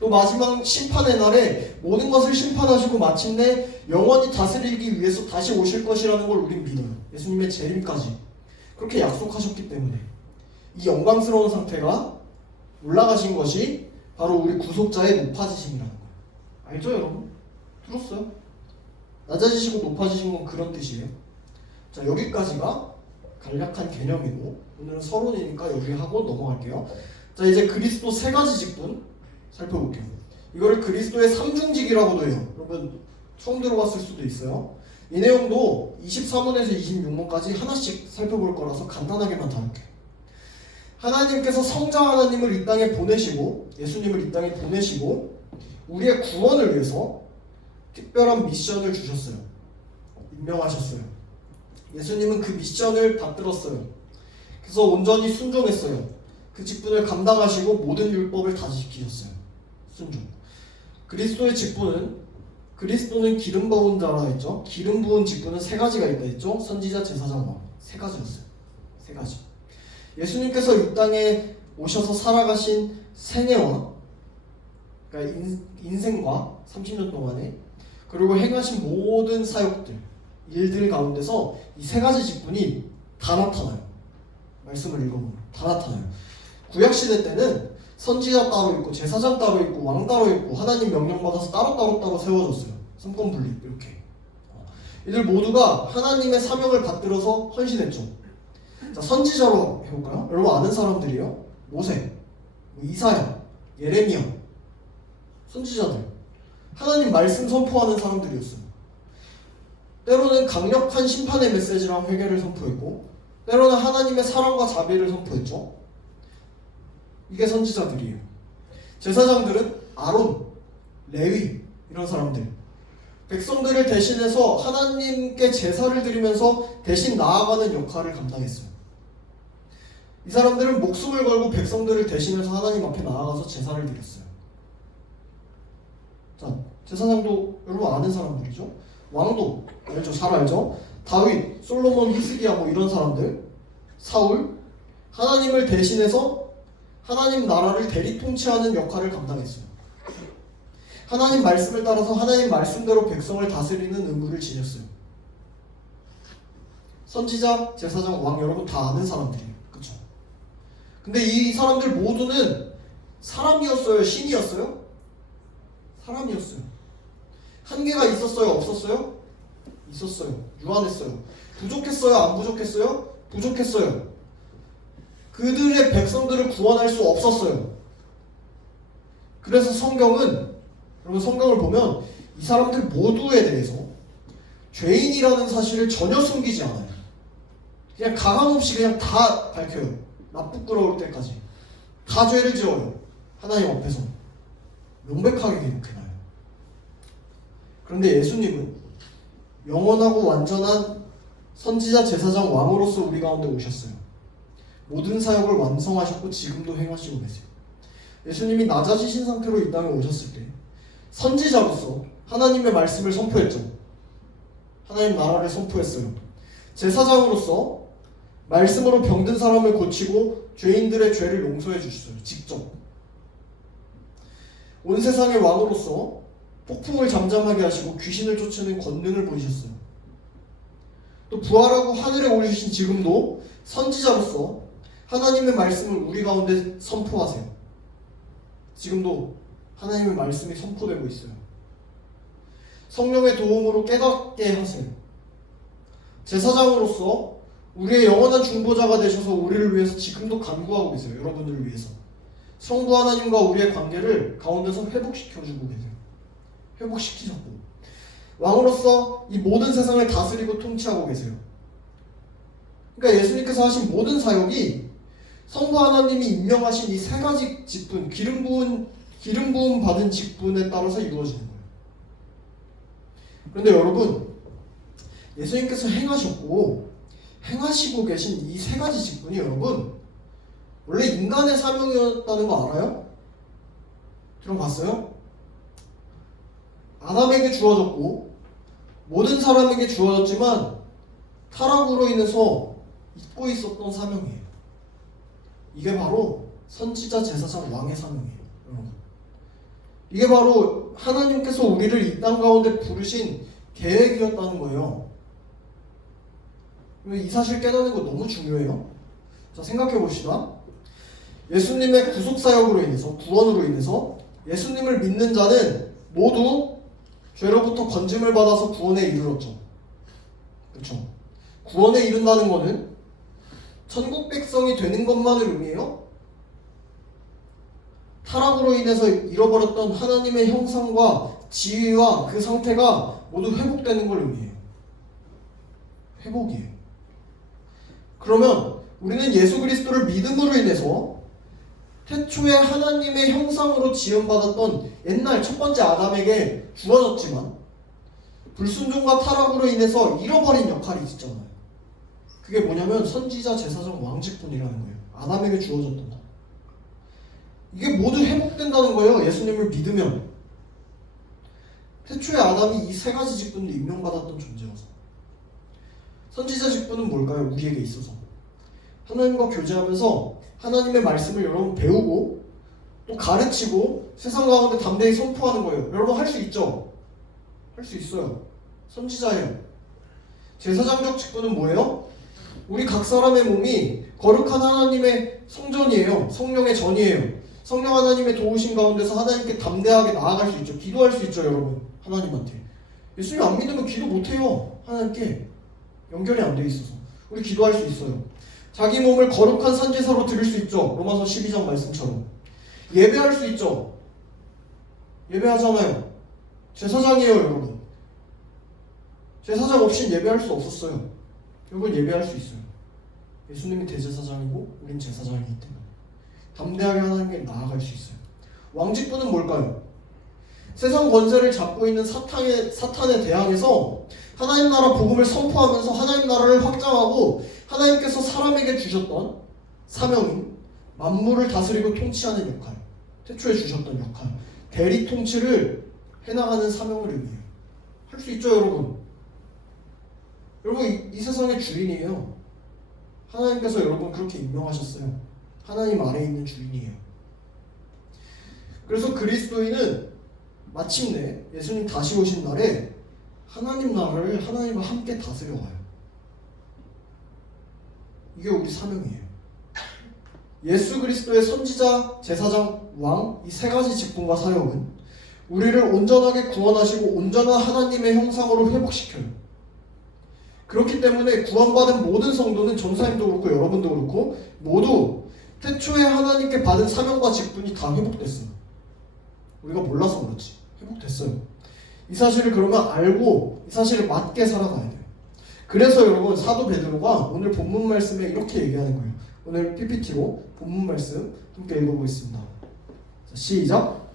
또 마지막 심판의 날에 모든 것을 심판하시고 마침내 영원히 다스리기 위해서 다시 오실 것이라는 걸 우린 믿어요. 예수님의 재림까지 그렇게 약속하셨기 때문에 이 영광스러운 상태가 올라가신 것이 바로 우리 구속자의 높아지심이라는 거예요. 알죠 여러분? 들었어요? 낮아지시고 높아지신 건 그런 뜻이에요. 자, 여기까지가 간략한 개념이고 오늘은 서론이니까 여기 하고 넘어갈게요. 자, 이제 그리스도 세 가지 직분 살펴볼게요. 이거를 그리스도의 삼중직이라고도 해요. 여러분 처음 들어봤을 수도 있어요. 이 내용도 24문에서 26문까지 하나씩 살펴볼 거라서 간단하게만 다룰게요. 하나님께서 성자 하나님을 이 땅에 보내시고 예수님을 이 땅에 보내시고 우리의 구원을 위해서 특별한 미션을 주셨어요. 임명하셨어요. 예수님은 그 미션을 받들었어요. 그래서 온전히 순종했어요. 그 직분을 감당하시고 모든 율법을 다 지키셨어요. 순종. 그리스도의 직분은 그리스도는 기름 부은 자라 했죠. 기름 부은 직분은 세 가지가 있다 했죠. 선지자, 제사장, 왕. 세 가지였어요. 세 가지. 예수님께서 이 땅에 오셔서 살아가신 생애와 그러니까 인생과 30년 동안에 그리고 행하신 모든 사역들, 일들 가운데서 이 세 가지 직분이 다 나타나요. 말씀을 읽어보면 다 나타나요. 구약시대 때는 선지자 따로 있고 제사장 따로 있고 왕 따로 있고 하나님 명령받아서 따로 세워졌어요. 삼권분립 이렇게. 이들 모두가 하나님의 사명을 받들어서 헌신했죠. 자, 선지자로 해볼까요? 여러분 아는 사람들이요. 모세, 이사야, 예레미야 선지자들 하나님 말씀 선포하는 사람들이었어요. 때로는 강력한 심판의 메시지랑 회개를 선포했고 때로는 하나님의 사랑과 자비를 선포했죠. 이게 선지자들이에요. 제사장들은 아론, 레위 이런 사람들 백성들을 대신해서 하나님께 제사를 드리면서 대신 나아가는 역할을 감당했어요. 이 사람들은 목숨을 걸고 백성들을 대신해서 하나님 앞에 나아가서 제사를 드렸어요. 자, 제사장도 여러분 아는 사람들이죠. 왕도 알죠? 잘 알죠? 다윗, 솔로몬, 히스기야 뭐 이런 사람들 사울 하나님을 대신해서 하나님 나라를 대리 통치하는 역할을 감당했어요. 하나님 말씀을 따라서 하나님 말씀대로 백성을 다스리는 의무를 지녔어요. 선지자, 제사장, 왕 여러분 다 아는 사람들이에요. 그쵸? 근데 이 사람들 모두는 사람이었어요? 신이었어요? 사람이었어요. 한계가 있었어요? 없었어요? 있었어요. 유한했어요. 부족했어요? 안 부족했어요? 부족했어요. 그들의 백성들을 구원할 수 없었어요. 그래서 성경은 여러분 성경을 보면 이 사람들 모두에 대해서 죄인이라는 사실을 전혀 숨기지 않아요. 그냥 가감없이 그냥 다 밝혀요. 나쁘끄러울 때까지 다 죄를 지어요. 하나님 앞에서 명백하게 기록해놔요. 그런데 예수님은 영원하고 완전한 선지자, 제사장, 왕으로서 우리 가운데 오셨어요. 모든 사역을 완성하셨고 지금도 행하시고 계세요. 예수님이 낮아지신 상태로 이 땅에 오셨을 때 선지자로서 하나님의 말씀을 선포했죠. 하나님 나라를 선포했어요. 제사장으로서 말씀으로 병든 사람을 고치고 죄인들의 죄를 용서해 주셨어요. 직접. 온 세상의 왕으로서 폭풍을 잠잠하게 하시고 귀신을 쫓는 권능을 보이셨어요. 또 부활하고 하늘에 오르신 지금도 선지자로서 하나님의 말씀을 우리 가운데 선포하세요. 지금도 하나님의 말씀이 선포되고 있어요. 성령의 도움으로 깨닫게 하세요. 제사장으로서 우리의 영원한 중보자가 되셔서 우리를 위해서 지금도 간구하고 계세요. 여러분들을 위해서. 성부 하나님과 우리의 관계를 가운데서 회복시켜주고 계세요. 회복시키셨고 왕으로서 이 모든 세상을 다스리고 통치하고 계세요. 그러니까 예수님께서 하신 모든 사역이 성부 하나님이 임명하신 이 세 가지 직분, 기름 부음 받은 직분에 따라서 이루어지는 거예요. 그런데 여러분, 예수님께서 행하시고 계신 이 세 가지 직분이 여러분 원래 인간의 사명이었다는 거 알아요? 들어봤어요? 아담에게 주어졌고 모든 사람에게 주어졌지만 타락으로 인해서 잊고 있었던 사명이에요. 이게 바로 선지자, 제사장, 왕의 사명이에요. 여러분. 이게 바로 하나님께서 우리를 이 땅 가운데 부르신 계획이었다는 거예요. 이 사실 깨닫는 거 너무 중요해요. 자, 생각해 봅시다. 예수님의 구속사역으로 인해서, 구원으로 인해서 예수님을 믿는 자는 모두 죄로부터 건짐을 받아서 구원에 이르렀죠. 그렇죠? 구원에 이른다는 것은 천국 백성이 되는 것만을 의미해요. 타락으로 인해서 잃어버렸던 하나님의 형상과 지위와 그 상태가 모두 회복되는 걸 의미해요. 회복이에요. 그러면 우리는 예수 그리스도를 믿음으로 인해서 태초에 하나님의 형상으로 지음받았던 옛날 첫 번째 아담에게 주어졌지만 불순종과 타락으로 인해서 잃어버린 역할이 있잖아요. 그게 뭐냐면 선지자, 제사장, 왕직분이라는 거예요. 아담에게 주어졌던 거. 이게 모두 회복된다는 거예요. 예수님을 믿으면. 태초에 아담이 이 세 가지 직분도 임명받았던 존재여서. 선지자 직분은 뭘까요? 우리에게 있어서 하나님과 교제하면서 하나님의 말씀을 여러분 배우고 또 가르치고 세상 가운데 담대히 선포하는 거예요. 여러분 할 수 있죠? 할 수 있어요. 선지자예요. 제사장적 직분은 뭐예요? 우리 각 사람의 몸이 거룩한 하나님의 성전이에요. 성령의 전이에요. 성령 하나님의 도우심 가운데서 하나님께 담대하게 나아갈 수 있죠. 기도할 수 있죠. 여러분 하나님한테. 예수님 안 믿으면 기도 못해요. 하나님께 연결이 안 돼 있어서. 우리 기도할 수 있어요. 자기 몸을 거룩한 산제사로 드릴 수 있죠. 로마서 12장 말씀처럼. 예배할 수 있죠. 예배하잖아요. 제사장이에요. 여러분. 제사장 없이는 예배할 수 없었어요. 여러분 예배할 수 있어요. 예수님이 대제사장이고 우린 제사장이기 때문에 담대하게 하나님께 나아갈 수 있어요. 왕직분은 뭘까요? 세상 권세를 잡고 있는 사탄에 대항해서 하나님 나라 복음을 선포하면서 하나님 나라를 확장하고 하나님께서 사람에게 주셨던 사명인 만물을 다스리고 통치하는 역할, 태초에 주셨던 역할, 대리 통치를 해나가는 사명을 의미해요. 할 수 있죠, 여러분. 여러분 이 세상의 주인이에요. 하나님께서 여러분 그렇게 임명하셨어요. 하나님 아래에 있는 주인이에요. 그래서 그리스도인은 마침내 예수님 다시 오신 날에 하나님 나라를 하나님과 함께 다스려가요. 이게 우리 사명이에요. 예수 그리스도의 선지자, 제사장, 왕 이 세 가지 직분과 사역은 우리를 온전하게 구원하시고 온전한 하나님의 형상으로 회복시켜요. 그렇기 때문에 구원받은 모든 성도는 전사님도 그렇고 여러분도 그렇고 모두 태초에 하나님께 받은 사명과 직분이 다 회복됐어요. 우리가 몰라서 그렇지. 회복됐어요. 이 사실을 그러면 알고 이 사실을 맞게 살아가야 돼요. 그래서 여러분 사도 베드로가 오늘 본문 말씀에 이렇게 얘기하는 거예요. 오늘 PPT로 본문 말씀 함께 읽어보겠습니다. 자, 시작!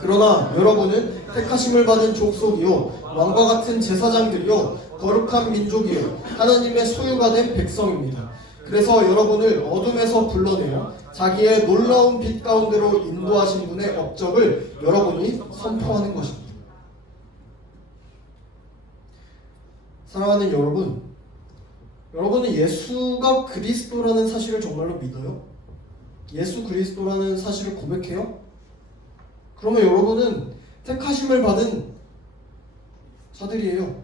그러나 여러분은 택하심을 받은 족속이요 왕과 같은 제사장들이요 거룩한 민족이요 하나님의 소유가 된 백성입니다. 그래서 여러분을 어둠에서 불러내어 자기의 놀라운 빛 가운데로 인도하신 분의 업적을 여러분이 선포하는 것입니다. 사랑하는 여러분, 여러분은 예수가 그리스도라는 사실을 정말로 믿어요? 예수 그리스도라는 사실을 고백해요? 그러면 여러분은 택하심을 받은 자들이에요.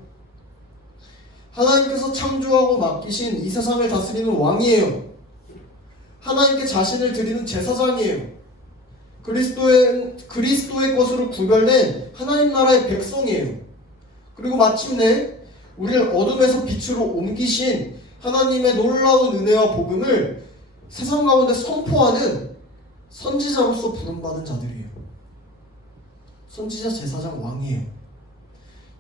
하나님께서 창조하고 맡기신 이 세상을 다스리는 왕이에요. 하나님께 자신을 드리는 제사장이에요. 그리스도의 것으로 구별된 하나님 나라의 백성이에요. 그리고 마침내 우리를 어둠에서 빛으로 옮기신 하나님의 놀라운 은혜와 복음을 세상 가운데 선포하는 선지자로서 부름받은 자들이에요. 선지자, 제사장, 왕이에요.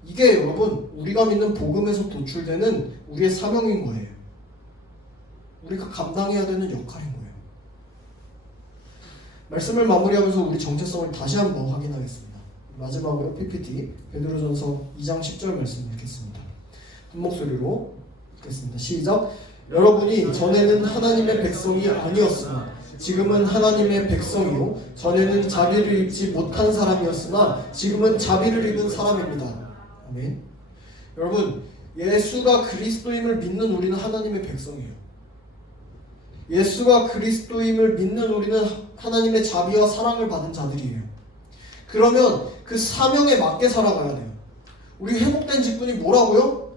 이게 여러분 우리가 믿는 복음에서 도출되는 우리의 사명인 거예요. 우리가 감당해야 되는 역할인 거예요. 말씀을 마무리하면서 우리 정체성을 다시 한번 확인하겠습니다. 마지막으로 PPT 베드로전서 2장 10절 말씀 읽겠습니다. 한 목소리로 읽겠습니다. 시작. 여러분이 전에는 하나님의 백성이 아니었으나 지금은 하나님의 백성이요 전에는 자비를 입지 못한 사람이었으나 지금은 자비를 입은 사람입니다. 아멘. 여러분, 예수가 그리스도임을 믿는 우리는 하나님의 백성이에요. 예수가 그리스도임을 믿는 우리는 하나님의 자비와 사랑을 받은 자들이에요. 그러면 그 사명에 맞게 살아가야 돼요. 우리 회복된 직분이 뭐라고요?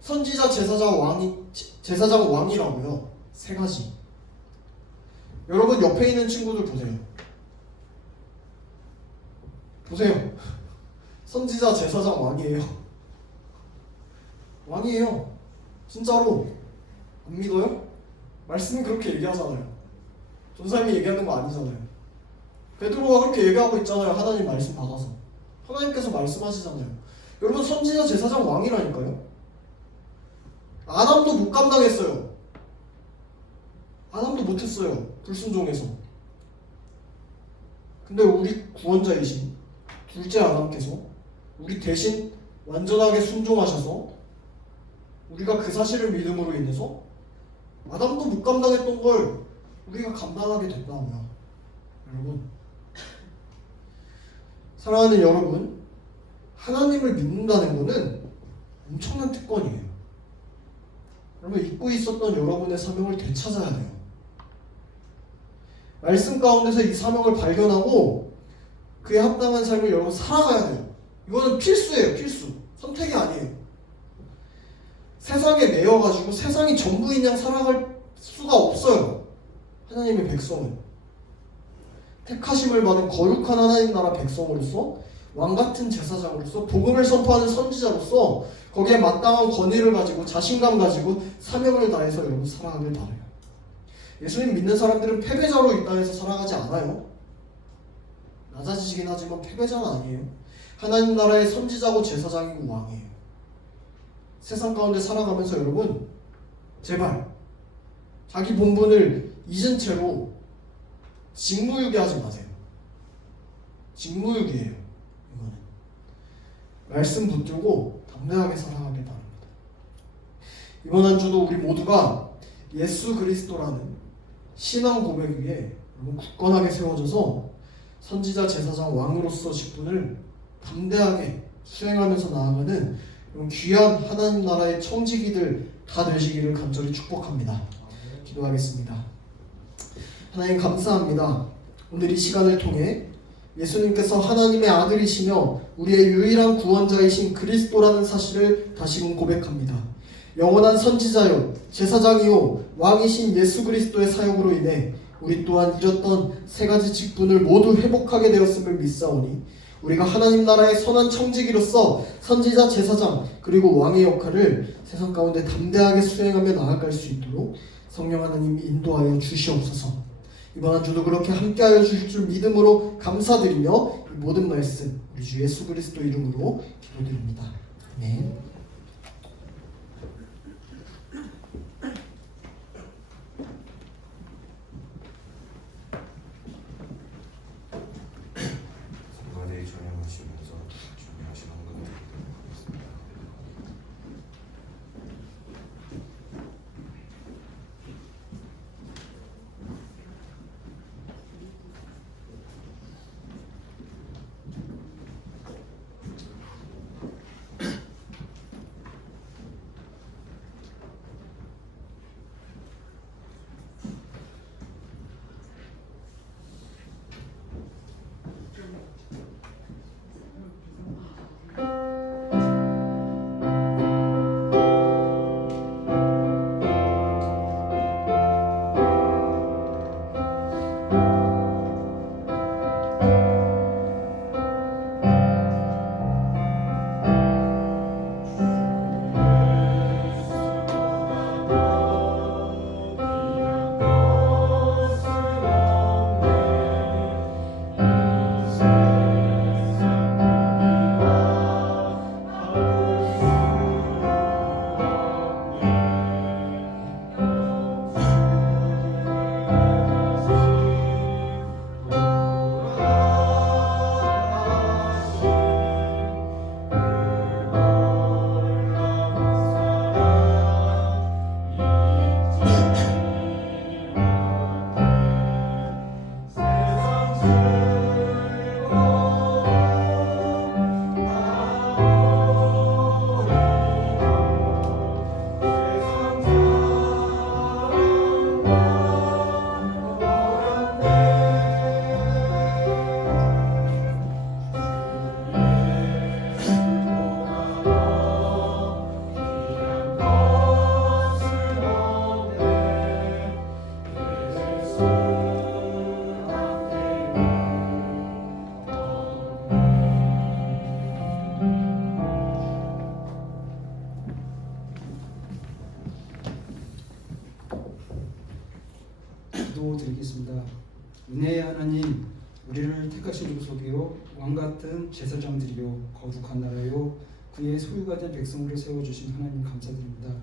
선지자, 제사장, 왕이라고요. 세 가지. 여러분 옆에 있는 친구들 보세요. 선지자, 제사장, 왕이에요. 왕이에요. 진짜로. 안 믿어요? 말씀이 그렇게 얘기하잖아요. 전사님이 얘기하는 거 아니잖아요. 베드로가 그렇게 얘기하고 있잖아요. 하나님 말씀 받아서. 하나님께서 말씀하시잖아요. 여러분 선지자, 제사장, 왕이라니까요. 아담도 못 감당했어요. 아담도 못했어요. 불순종해서. 근데 우리 구원자이신 둘째 아담께서 우리 대신 완전하게 순종하셔서 우리가 그 사실을 믿음으로 인해서 아담도 못 감당했던 걸 우리가 감당하게 된다고요. 여러분, 사랑하는 여러분, 하나님을 믿는다는 것은 엄청난 특권이에요. 여러분, 잊고 있었던 여러분의 사명을 되찾아야 돼요. 말씀 가운데서 이 사명을 발견하고 그에 합당한 삶을 여러분 살아가야 돼요. 이거는 필수예요. 필수. 선택이 아니에요. 세상에 매여가지고 세상이 전부인 양 살아갈 수가 없어요. 하나님의 백성은 택하심을 받은 거룩한 하나님 나라 백성으로서 왕같은 제사장으로서 복음을 선포하는 선지자로서 거기에 마땅한 권위를 가지고 자신감 가지고 사명을 다해서 여러분 살아가길 바라요. 예수님 믿는 사람들은 패배자로 이 땅에서 살아가지 않아요. 낮아지긴 하지만 패배자는 아니에요. 하나님 나라의 선지자고 제사장이고 왕이에요. 세상 가운데 살아가면서 여러분 제발 자기 본분을 잊은 채로 직무유기하지 마세요. 직무유기예요. 이거는 말씀 붙들고 당당하게 살아가길 바랍니다. 이번 한 주도 우리 모두가 예수 그리스도라는 신앙 고백 위에 여러분 굳건하게 세워져서 선지자, 제사장, 왕으로서 직분을 담대하게 수행하면서 나아가는 귀한 하나님 나라의 청지기들 다 되시기를 간절히 축복합니다. 기도하겠습니다. 하나님 감사합니다. 오늘 이 시간을 통해 예수님께서 하나님의 아들이시며 우리의 유일한 구원자이신 그리스도라는 사실을 다시금 고백합니다. 영원한 선지자요 제사장이요 왕이신 예수 그리스도의 사역으로 인해 우리 또한 잃었던 세 가지 직분을 모두 회복하게 되었음을 믿사오니 우리가 하나님 나라의 선한 청지기로서 선지자, 제사장 그리고 왕의 역할을 세상 가운데 담대하게 수행하며 나아갈 수 있도록 성령 하나님 인도하여 주시옵소서. 이번 한 주도 그렇게 함께하여 주실 줄 믿음으로 감사드리며 이 모든 말씀 우리 주 예수 그리스도 이름으로 기도드립니다. 아멘. 성가대 전향하시면서 준비하신 헌금 드리도록 하겠습니다. 기도드리겠습니다. 은혜의 하나님, 우리를 택하신 족속이요 왕같은 제사장들이요 거룩한 나라요 그의 소유가 된 백성으로 세워주신 하나님 감사드립니다.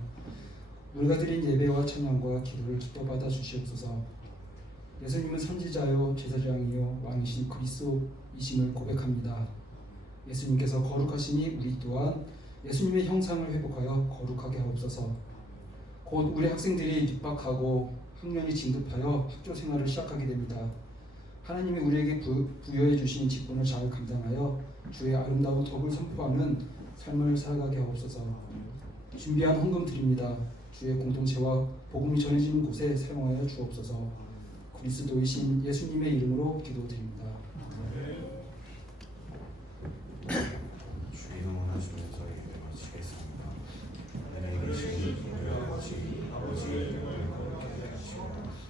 우리가 드린 예배와 찬양과 기도를 기뻐 받아 주시옵소서. 예수님은 선지자요 제사장이요 왕이신 그리스도이심을 고백합니다. 예수님께서 거룩하시니 우리 또한 예수님의 형상을 회복하여 거룩하게 하옵소서. 곧 우리 학생들이 입학하고 학년이 진급하여 학교 생활을 시작하게 됩니다. 하나님이 우리에게 부여해 주신 직분을 잘 감당하여 주의 아름다운 덕을 선포하는 삶을 살아가게 하옵소서. 준비한 헌금 드립니다. 주의 공동체와 복음이 전해지는 곳에 사용하여 주옵소서. 그리스도이신 예수님의 이름으로 기도드립니다. 주의 응원하시면서 예배 마치겠습니다. 은혜에 계신 우리 아버지의 이름을 거룩하게 하시고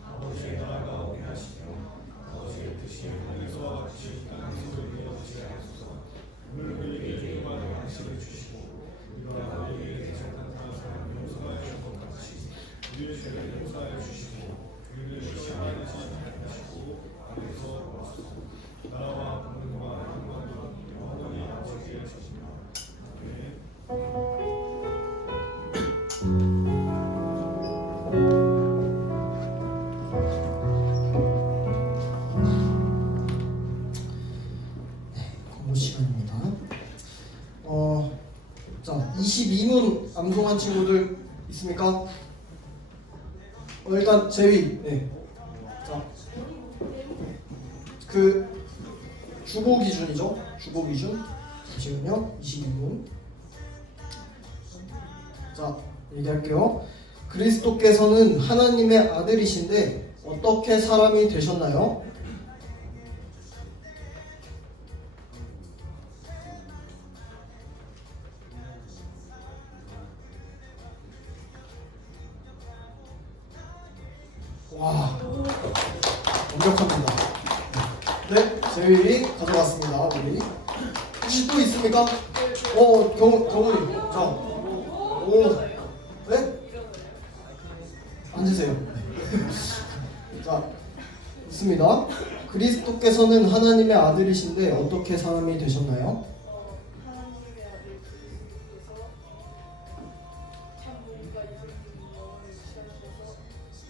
아버지의 나라가 오게 하시며 아버지의 뜻이 하늘에서 같이 땅에서도 이루어지게 하소서. 우리에게 일용할 양식을 주시고 우리가 우리에게 잘못한 사람을 용서하여 준 것 같이 우리를 죄를 용서하여 주시고 우리를 시험에 넣지 않게 하시고 악에서 구하소서. 나라와 권능과 영광도 영원히 아버지께 하시며 아멘. 공부 시간입니다. 자, 22문 암송한 친구들 있습니까? 일단 제위. 네. 자, 그 주보 기준이죠. 주보 기준. 지금요 22문. 자, 얘기할게요. 그리스도께서는 하나님의 아들이신데 어떻게 사람이 되셨나요? 와, 완벽합니다. 네, 제위 가져갔습니다. 우리 혹시 또 있습니까? 경훈이. 자, 오, 네? 앉으세요. 자, 있습니다. 그리스도께서는 하나님의 아들이신데 어떻게 사람이 되셨나요? 하나님의 아들 그리스도께서 참 몸과 이성적인 영을 지하셔서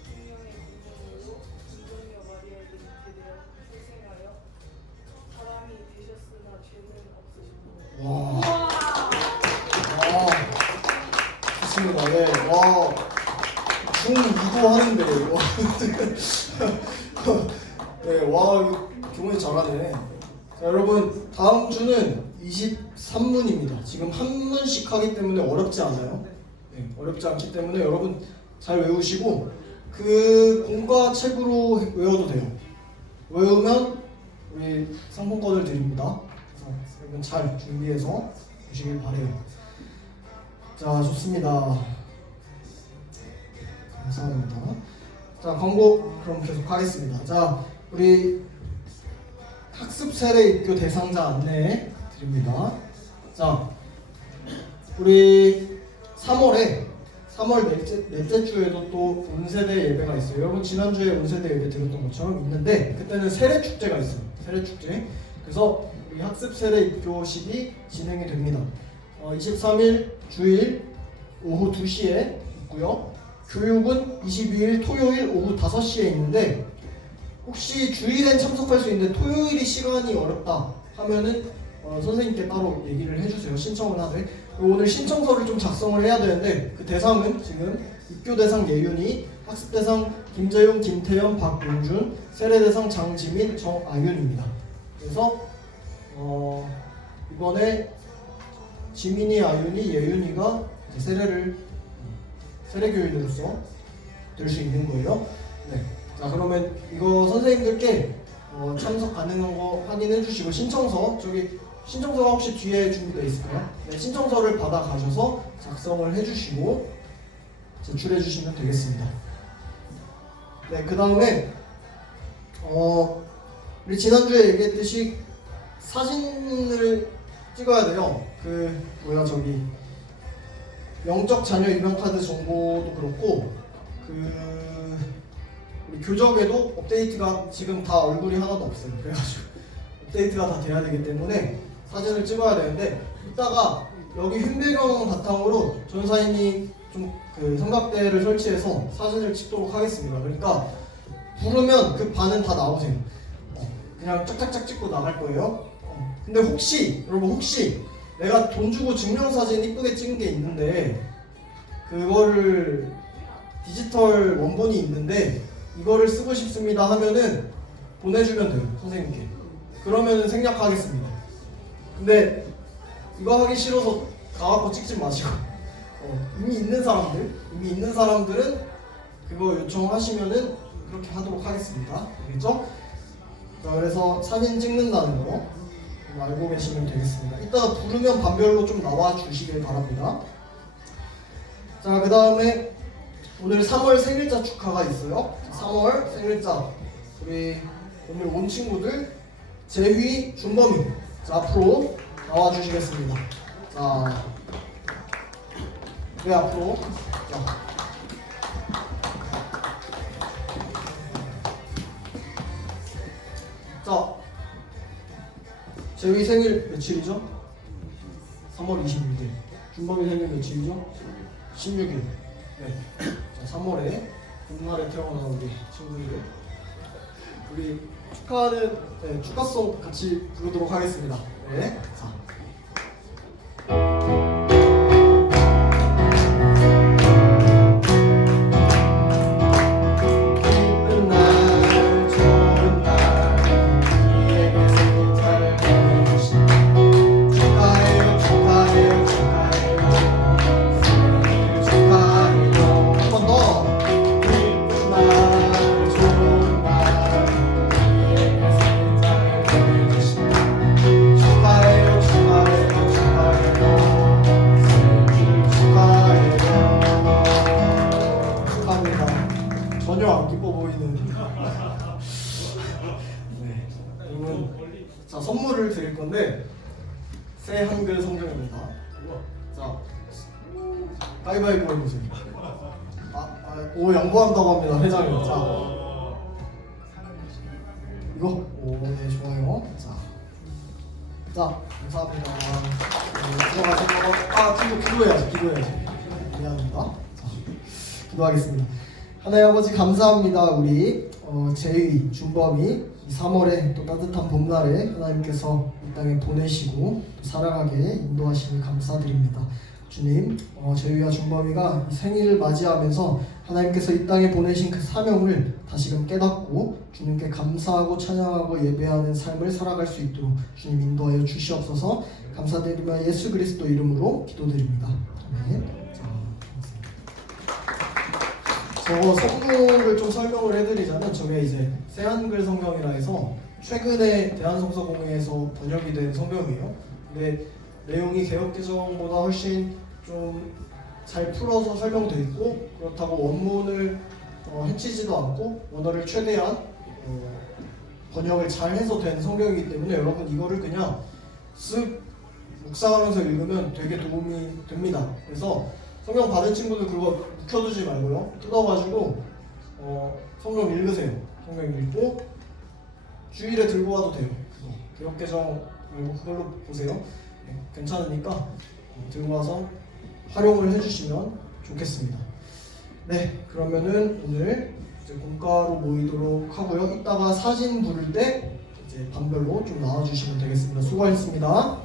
생명의 근본으로 김정녀 마리아에게 묻게 되어 출생하여 사람이 되셨으나 죄는 없으셨고. 와, 좋습니다. 네, 와, 중2도 하는데, 와, 네, 와, 이거 경훈이 잘하네. 자, 여러분, 다음 주는 23문입니다. 지금 한 문씩 하기 때문에 어렵지 않아요. 네, 어렵지 않기 때문에 여러분 잘 외우시고 그 공과 책으로 외워도 돼요. 외우면 우리 상품권을 드립니다. 그래서 여러분 잘 준비해서 오시길 바래요. 자, 좋습니다. 감사합니다. 자, 광고 그럼 계속 하겠습니다. 자, 우리 학습 세례 입교 대상자 안내 드립니다. 자, 우리 3월 넷째 주에도 또 온세대 예배가 있어요. 여러분 지난주에 온세대 예배 드렸던 것처럼 있는데 그때는 세례 축제가 있어요. 세례 축제. 그래서 우리 학습 세례 입교식이 진행이 됩니다. 23일 주일 오후 2시에 있고요. 교육은 22일 토요일 오후 5시에 있는데 혹시 주일엔 참석할 수 있는데 토요일이 시간이 어렵다 하면은 선생님께 따로 얘기를 해주세요. 신청을 하되 오늘 신청서를 좀 작성을 해야 되는데 그 대상은 지금 입교 대상 예윤이, 학습 대상 김재용, 김태현, 박용준, 세례 대상 장지민, 정아윤입니다. 그래서 이번에 지민이, 아윤이, 예윤이가 세례 교인으로서 될 수 있는 거예요. 네. 자, 그러면 이거 선생님들께 참석 가능한 거 확인해 주시고 신청서가 혹시 뒤에 준비되어 있을까요? 네, 신청서를 받아 가셔서 작성을 해 주시고 제출해 주시면 되겠습니다. 네, 그 다음에 우리 지난주에 얘기했듯이 사진을 찍어야 돼요. 영적 자녀 입양카드 정보도 그렇고 우리 교적에도 업데이트가 지금 다 얼굴이 하나도 없어요. 그래가지고 업데이트가 다 돼야 되기 때문에 사진을 찍어야 되는데 이따가 여기 흰 배경 바탕으로 전사님이 좀 그 삼각대를 설치해서 사진을 찍도록 하겠습니다. 그러니까 부르면 그 반은 다 나오세요. 그냥 짝짝짝 찍고 나갈 거예요. 근데 여러분 혹시 내가 돈 주고 증명사진 이쁘게 찍은 게 있는데 그거를 디지털 원본이 있는데 이거를 쓰고 싶습니다 하면은 보내주면 돼요, 선생님께. 그러면은 생략하겠습니다. 근데 이거 하기 싫어서 가갖고 찍지 마시고 이미 있는 사람들은 그거 요청하시면은 그렇게 하도록 하겠습니다. 알겠죠? 자, 그래서 사진 찍는다는 거 알고 계시면 되겠습니다. 이따가 부르면 반별로 좀 나와 주시길 바랍니다. 자, 그 다음에 오늘 3월 생일자 축하가 있어요. 3월 생일자 우리 오늘 온 친구들 재휘, 준범이 자, 앞으로 나와 주시겠습니다. 자, 네, 앞으로 자, 재휘 생일 며칠이죠? 3월 26일. 준범이 생일 며칠이죠? 16일. 네. 자, 3월에 봄날에 태어난 우리 친구들 우리 축하하는 축하송 같이 부르도록 하겠습니다. 네. 자. 전혀 안 기뻐 보이는. 네, 여러분, 자 선물을 드릴 건데 새 한글 성경입니다. 자, 가위바위보 해보세요. 오 양보한다고 합니다, 회장님. 자, 이거, 오, 네 좋아요. 자, 감사합니다. 들어가시고, 기도해야지. 미안합니다. 자, 기도하겠습니다. 하나님 아버지 감사합니다. 우리 재휘, 준범이 3월에 또 따뜻한 봄날에 하나님께서 이 땅에 보내시고 사랑하게 인도하시니 감사드립니다. 주님, 재휘와 준범이가 생일을 맞이하면서 하나님께서 이 땅에 보내신 그 사명을 다시금 깨닫고 주님께 감사하고 찬양하고 예배하는 삶을 살아갈 수 있도록 주님 인도하여 주시옵소서. 감사드리며 예수 그리스도 이름으로 기도드립니다. 아멘. 저거 성경을 좀 설명을 해드리자면 저게 이제 새한글 성경이라 해서 최근에 대한성서공회에서 번역이 된 성경이에요. 근데 내용이 개역개정보다 훨씬 좀 잘 풀어서 설명되어 있고 그렇다고 원문을 해치지도 않고 원어를 최대한 번역을 잘 해서 된 성경이기 때문에 여러분 이거를 그냥 쓱 묵상하면서 읽으면 되게 도움이 됩니다. 그래서 성경 받은 친구들 그거 묵혀두지 말고요. 뜯어가지고 성경 읽으세요. 성경 읽고 주일에 들고 와도 돼요. 개역개정 말고 그걸로 보세요. 네, 괜찮으니까 들고 와서 활용을 해주시면 좋겠습니다. 네, 그러면은 오늘 이제 공과로 모이도록 하고요. 이따가 사진 부를 때 이제 반별로 좀 나와주시면 되겠습니다. 수고하셨습니다.